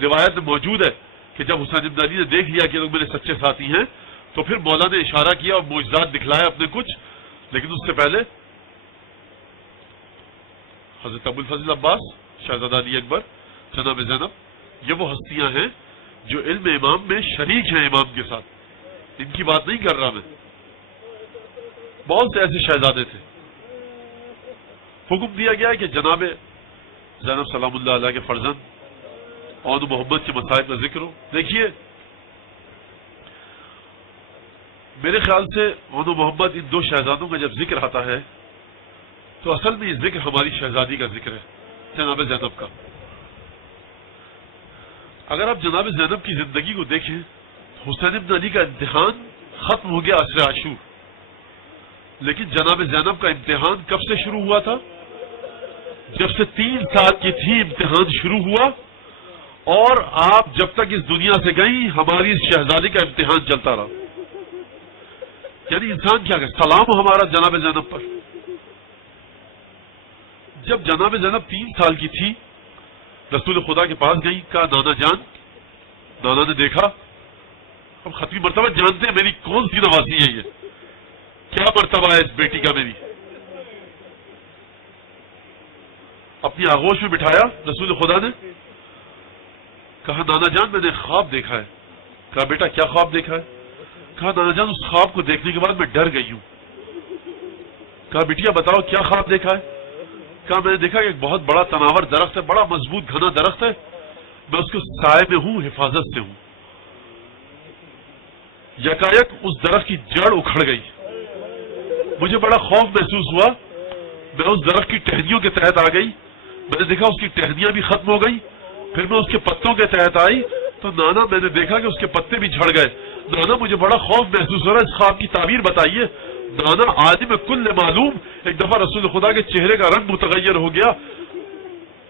روایت میں موجود ہے کہ جب حسین بن علی نے دیکھ لیا کہ لوگ میرے سچے ساتھی ہیں تو پھر مولا نے اشارہ کیا اور معجزات دکھلائے اپنے کچھ. لیکن اس سے پہلے حضرت ابو الفضل عباس، شہزادہ علی اکبر، جناب زینب، یہ وہ ہستیاں ہیں جو علم امام میں شریک ہیں امام کے ساتھ. ان کی بات نہیں کر رہا میں. بہت سے ایسے شہزادے تھے. حکم دیا گیا کہ جناب زینب سلام اللہ علیہ کے فرزند اور محمد کے مصائب کا ذکر ہو. دیکھیے میرے خیال سے اون محمد، ان دو شہزادوں کا جب ذکر آتا ہے تو اصل میں یہ ذکر ہماری شہزادی کا ذکر ہے، جناب زینب کا. اگر آپ جناب زینب کی زندگی کو دیکھیں، حسین بن علی کا امتحان ختم ہو گیا عصر عاشور، لیکن جناب زینب کا امتحان کب سے شروع ہوا تھا؟ جب سے 3 سال کی تھی امتحان شروع ہوا، اور آپ جب تک اس دنیا سے گئیں ہماری اس شہزادی کا امتحان چلتا رہا. یعنی انسان کیا کرے، سلام ہمارا جناب زینب پر. جب جناب زینب 3 سال کی تھی رسول خدا کے پاس گئی، کہا نانا جان. نانا نے دیکھا، اب ختمی مرتبہ جانتے ہیں میری کون سی نوازی ہے، یہ کیا مرتبہ ہے اس بیٹی کا. میری اپنی آغوش میں بٹھایا رسول خدا نے، کہا نانا جان میں نے خواب دیکھا ہے. کہا بیٹا کیا خواب دیکھا ہے؟ کہا نانا جان اس خواب کو دیکھنے کے بعد میں ڈر گئی ہوں. کہا بیٹیا بتاؤ کیا خواب دیکھا ہے؟ کہا میں نے دیکھا کہ ایک بہت بڑا تناور درخت ہے، بڑا مضبوط گھنا درخت ہے، میں اس کے سائے میں ہوں، حفاظت سے ہوں. یکایک اس درخت کی جڑ اکھڑ گئی، مجھے بڑا خوف محسوس ہوا. میں اس درخت کی ٹہنیوں کے تحت آ گئی، میں نے دیکھا اس کی ٹہنیاں بھی ختم ہو گئی. پھر میں اس کے پتوں کے تحت آئی تو نانا میں نے دیکھا کہ اس کے پتے بھی جھڑ گئے. نانا مجھے بڑا خوف محسوس ہو رہا ہے، اس خواب کی تعبیر بتائیے. نانا عالم کل معلوم. ایک دفعہ رسول خدا کے چہرے کا رنگ متغیر ہو گیا.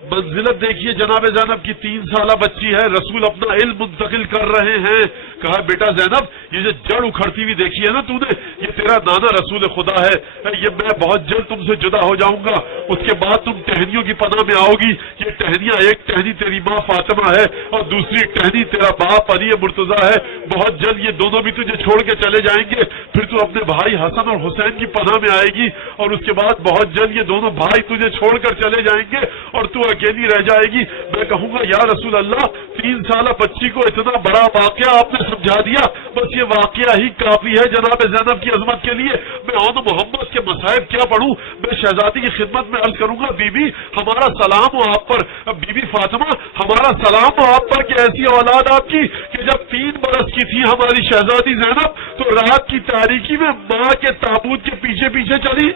منزلت دیکھیے جناب زینب کی، 3 سالہ بچی ہے، رسول اپنا علم منتقل کر رہے ہیں. کہا بیٹا زینب یہ جو جڑ اکھڑتی ہوئی دیکھی ہے نا تو نے، یہ تیرا نانا رسول خدا ہے. یہ میں بہت جلد تم سے جدا ہو جاؤں گا، اس کے بعد تم ٹہنیوں کی پناہ میں آؤ گی. یہ ٹہنیاں، ایک ٹہنی تیری ماں فاطمہ ہے اور دوسری ٹہنی تیرا باپ علی مرتضیٰ ہے. بہت جلد یہ دونوں بھی تجھے چھوڑ کے چلے جائیں گے. پھر تو اپنے بھائی حسن اور حسین کی پناہ میں آئے گی، اور اس کے بعد بہت جلد یہ دونوں بھائی تجھے چھوڑ کر چلے جائیں گے اور تو اکیلی رہ جائے گی. میں کہوں گا یا رسول اللہ 3 سالہ بچی کو اتنا بڑا واقعہ آپ نے سمجھا دیا، بس یہ واقعہ ہی کافی ہے جناب زینب کی عظمت کے لیے. میں اون محمد کے مصائب کیا پڑھوں. میں شہزادی کی خدمت میں عرض کروں گا بی بی ہمارا سلام ہو آپ پر. بی بی فاطمہ ہمارا سلام ہو آپ پر کہ ایسی اولاد آپ کی کہ جب 3 برس کی تھی ہماری شہزادی زینب تو رات کی تاریکی میں ماں کے تابوت کے پیچھے پیچھے چلی.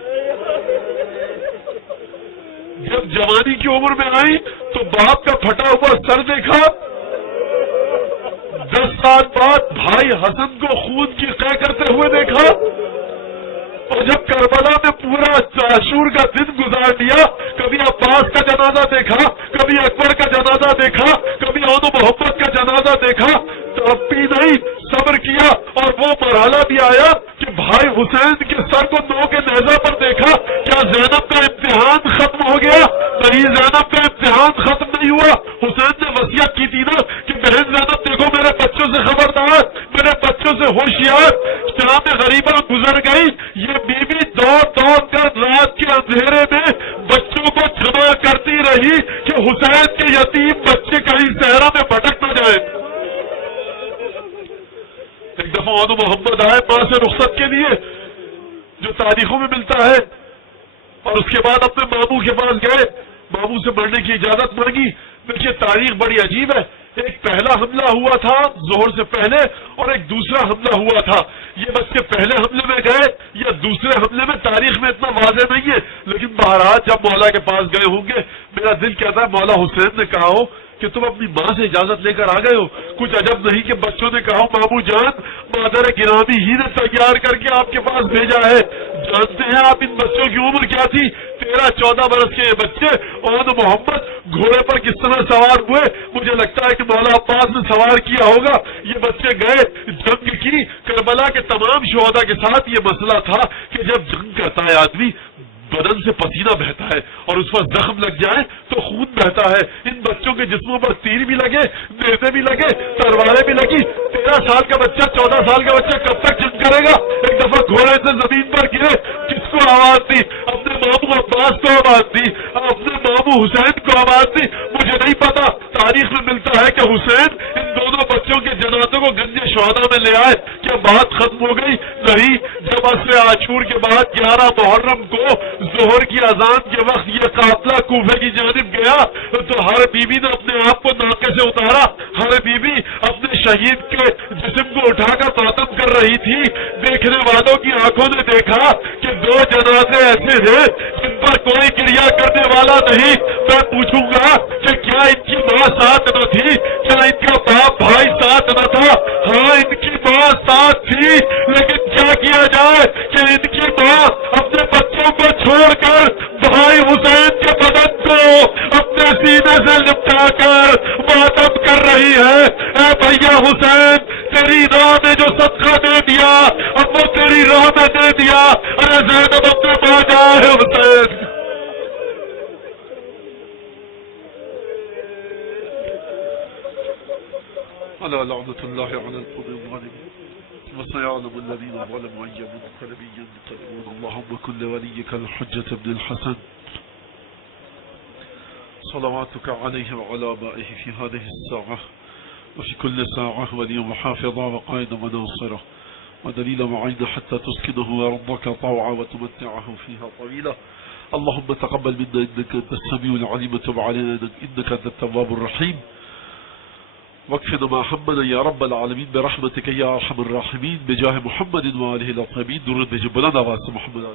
جب جوانی کی عمر میں آئی تو باپ کا پھٹا ہوا سر دیکھا. 10 سال بعد بھائی حسن کو خون کی قے کرتے ہوئے دیکھا. اور جب کربلا میں پورا عاشور کا دن گزار دیا، کبھی عباس کا جنازہ دیکھا، کبھی اکبر کا جنازہ دیکھا، کبھی اون محمد کا جنازہ دیکھا، تو اب بھی نہیں صبر کیا. اور وہ مرحلہ بھی آیا کہ بھائی حسین کے سر کو نو کے نیزہ پر دیکھا. کیا زینب کا امتحان ختم ہو گیا؟ نہیں، زینب کا امتحان ختم نہیں ہوا. حسین نے وصیت کی تھی نا کہ بہن زینب دیکھو میرے بچوں سے خبردار، میرے بچوں سے ہوشیار. شام غریبہ گزر گئی، یہ بیوی دوڑ دوڑ کر رات کے اندھیرے میں بچوں کو جمع کرتی رہی کہ حسین کے یتیم بچے کہیں صحرا میں بھٹک نہ جائے۔ ایک دفعہ آن محمد آئے ماں سے رخصت کے لیے، جو تاریخوں میں ملتا ہے، اور اس کے بعد اپنے ماموں کے پاس گئے، ماموں سے ملنے کی اجازت مانگی۔ دیکھیے تاریخ بڑی عجیب ہے، ایک پہلا حملہ ہوا تھا ظہر سے پہلے اور ایک دوسرا حملہ ہوا تھا۔ یہ بچے پہلے حملے میں گئے یا دوسرے حملے میں تاریخ میں اتنا واضح نہیں ہے، لیکن بہرحال جب مولا کے پاس گئے ہوں گے، میرا دل کہتا ہے مولا حسین نے کہا ہو کہ تم اپنی ماں سے اجازت لے کر آ گئے ہو۔ کچھ عجب نہیں کہ بچوں نے کہا مامو جان مادر گرامی ہی نے تیار کر کے آپ کے پاس بھیجا ہے۔ جانتے ہیں آپ ان بچوں کی عمر کیا تھی؟ 13-14 برس کے یہ بچے اون محمد گھوڑے پر کس طرح سوار ہوئے؟ مجھے لگتا ہے کہ مولا عباس نے سوار کیا ہوگا۔ یہ بچے گئے، جنگ کی، کربلا کے تمام شہداء کے ساتھ یہ مسئلہ تھا کہ جب جنگ کرتا ہے آدمی بدن سے پسینہ بہتا ہے اور اس پر زخم لگ جائے تو خون بہتا ہے۔ ان بچوں کے جسموں پر تیر بھی لگے، نیزے بھی لگے، تلواریں بھی لگی۔ 13 سال کا بچہ 14 سال کا بچہ کب تک جنگ کرے گا؟ ایک دفعہ گھوڑے سے زمین پر گرے، کس کو آواز دی؟ اپنے ماموں عباس کو آواز دی، اپنے ماموں حسین کو آواز دی۔ مجھے نہیں پتا، تاریخ میں ملتا ہے کہ حسین ان دونوں بچوں کے جنازوں کو گنج شہداء میں لے آئے۔ کیا بات ختم ہو گئی؟ نہیں، جب عصر عاشور کے بعد 11 محرم کو ظہر کی اذان کے وقت یہ قافلہ کوفے کی جانب گیا تو ہر بیوی نے اپنے آپ کو ناکے سے اتارا، ہر بیوی اپنے شہید کے جسم کو اٹھا کر ماتم کر رہی تھی۔ دیکھنے والوں کی آنکھوں نے دیکھا کہ 2 جنازے ایسے ہیں جن پر کوئی کریا کرنے والا نہیں۔ میں پوچھوں گا کہ کیا ان کی ماں ساتھ نہ تھی؟ کیا ان کا باپ بھائی ساتھ نہ تھا؟ ہاں ان کی ماں ساتھ تھی، لیکن کیا کیا جائے کہ ان کی ماں اپنے بچوں کو چھوڑ کر بھائی حسین کے بدن کو اپنے سینے سے لپٹا کر ماتم کر رہی ہے۔ اے بھیا حسین، تیری راہ میں جو صدقہ دے دیا اب وہ تیری راہ میں دے دیا۔ ارے زینب اپنے ماں جائے حسین۔ لعنة الله على القوم الظالمين وسيعلم الذين ظلموا أي منقلب ينقلبون اللهم كن لوليك الحجة بن الحسن صلواتك عليه وعلى آبائه في هذه الساعة وفي كل ساعة وليا وحافظا وقائدا وناصرا ودليلا معينا حتى تسكنه أرضك طوعا وتمتعه فيها طويلا اللهم تقبل منا إنك أنت السميع العليم وتب علينا إنك أنت التواب الرحيم واكفنا ما همنا يا رب العالمين برحمتك يا أرحم الراحمين بجاه محمد وآله الطيبين. درود بجبلنا واسم محمد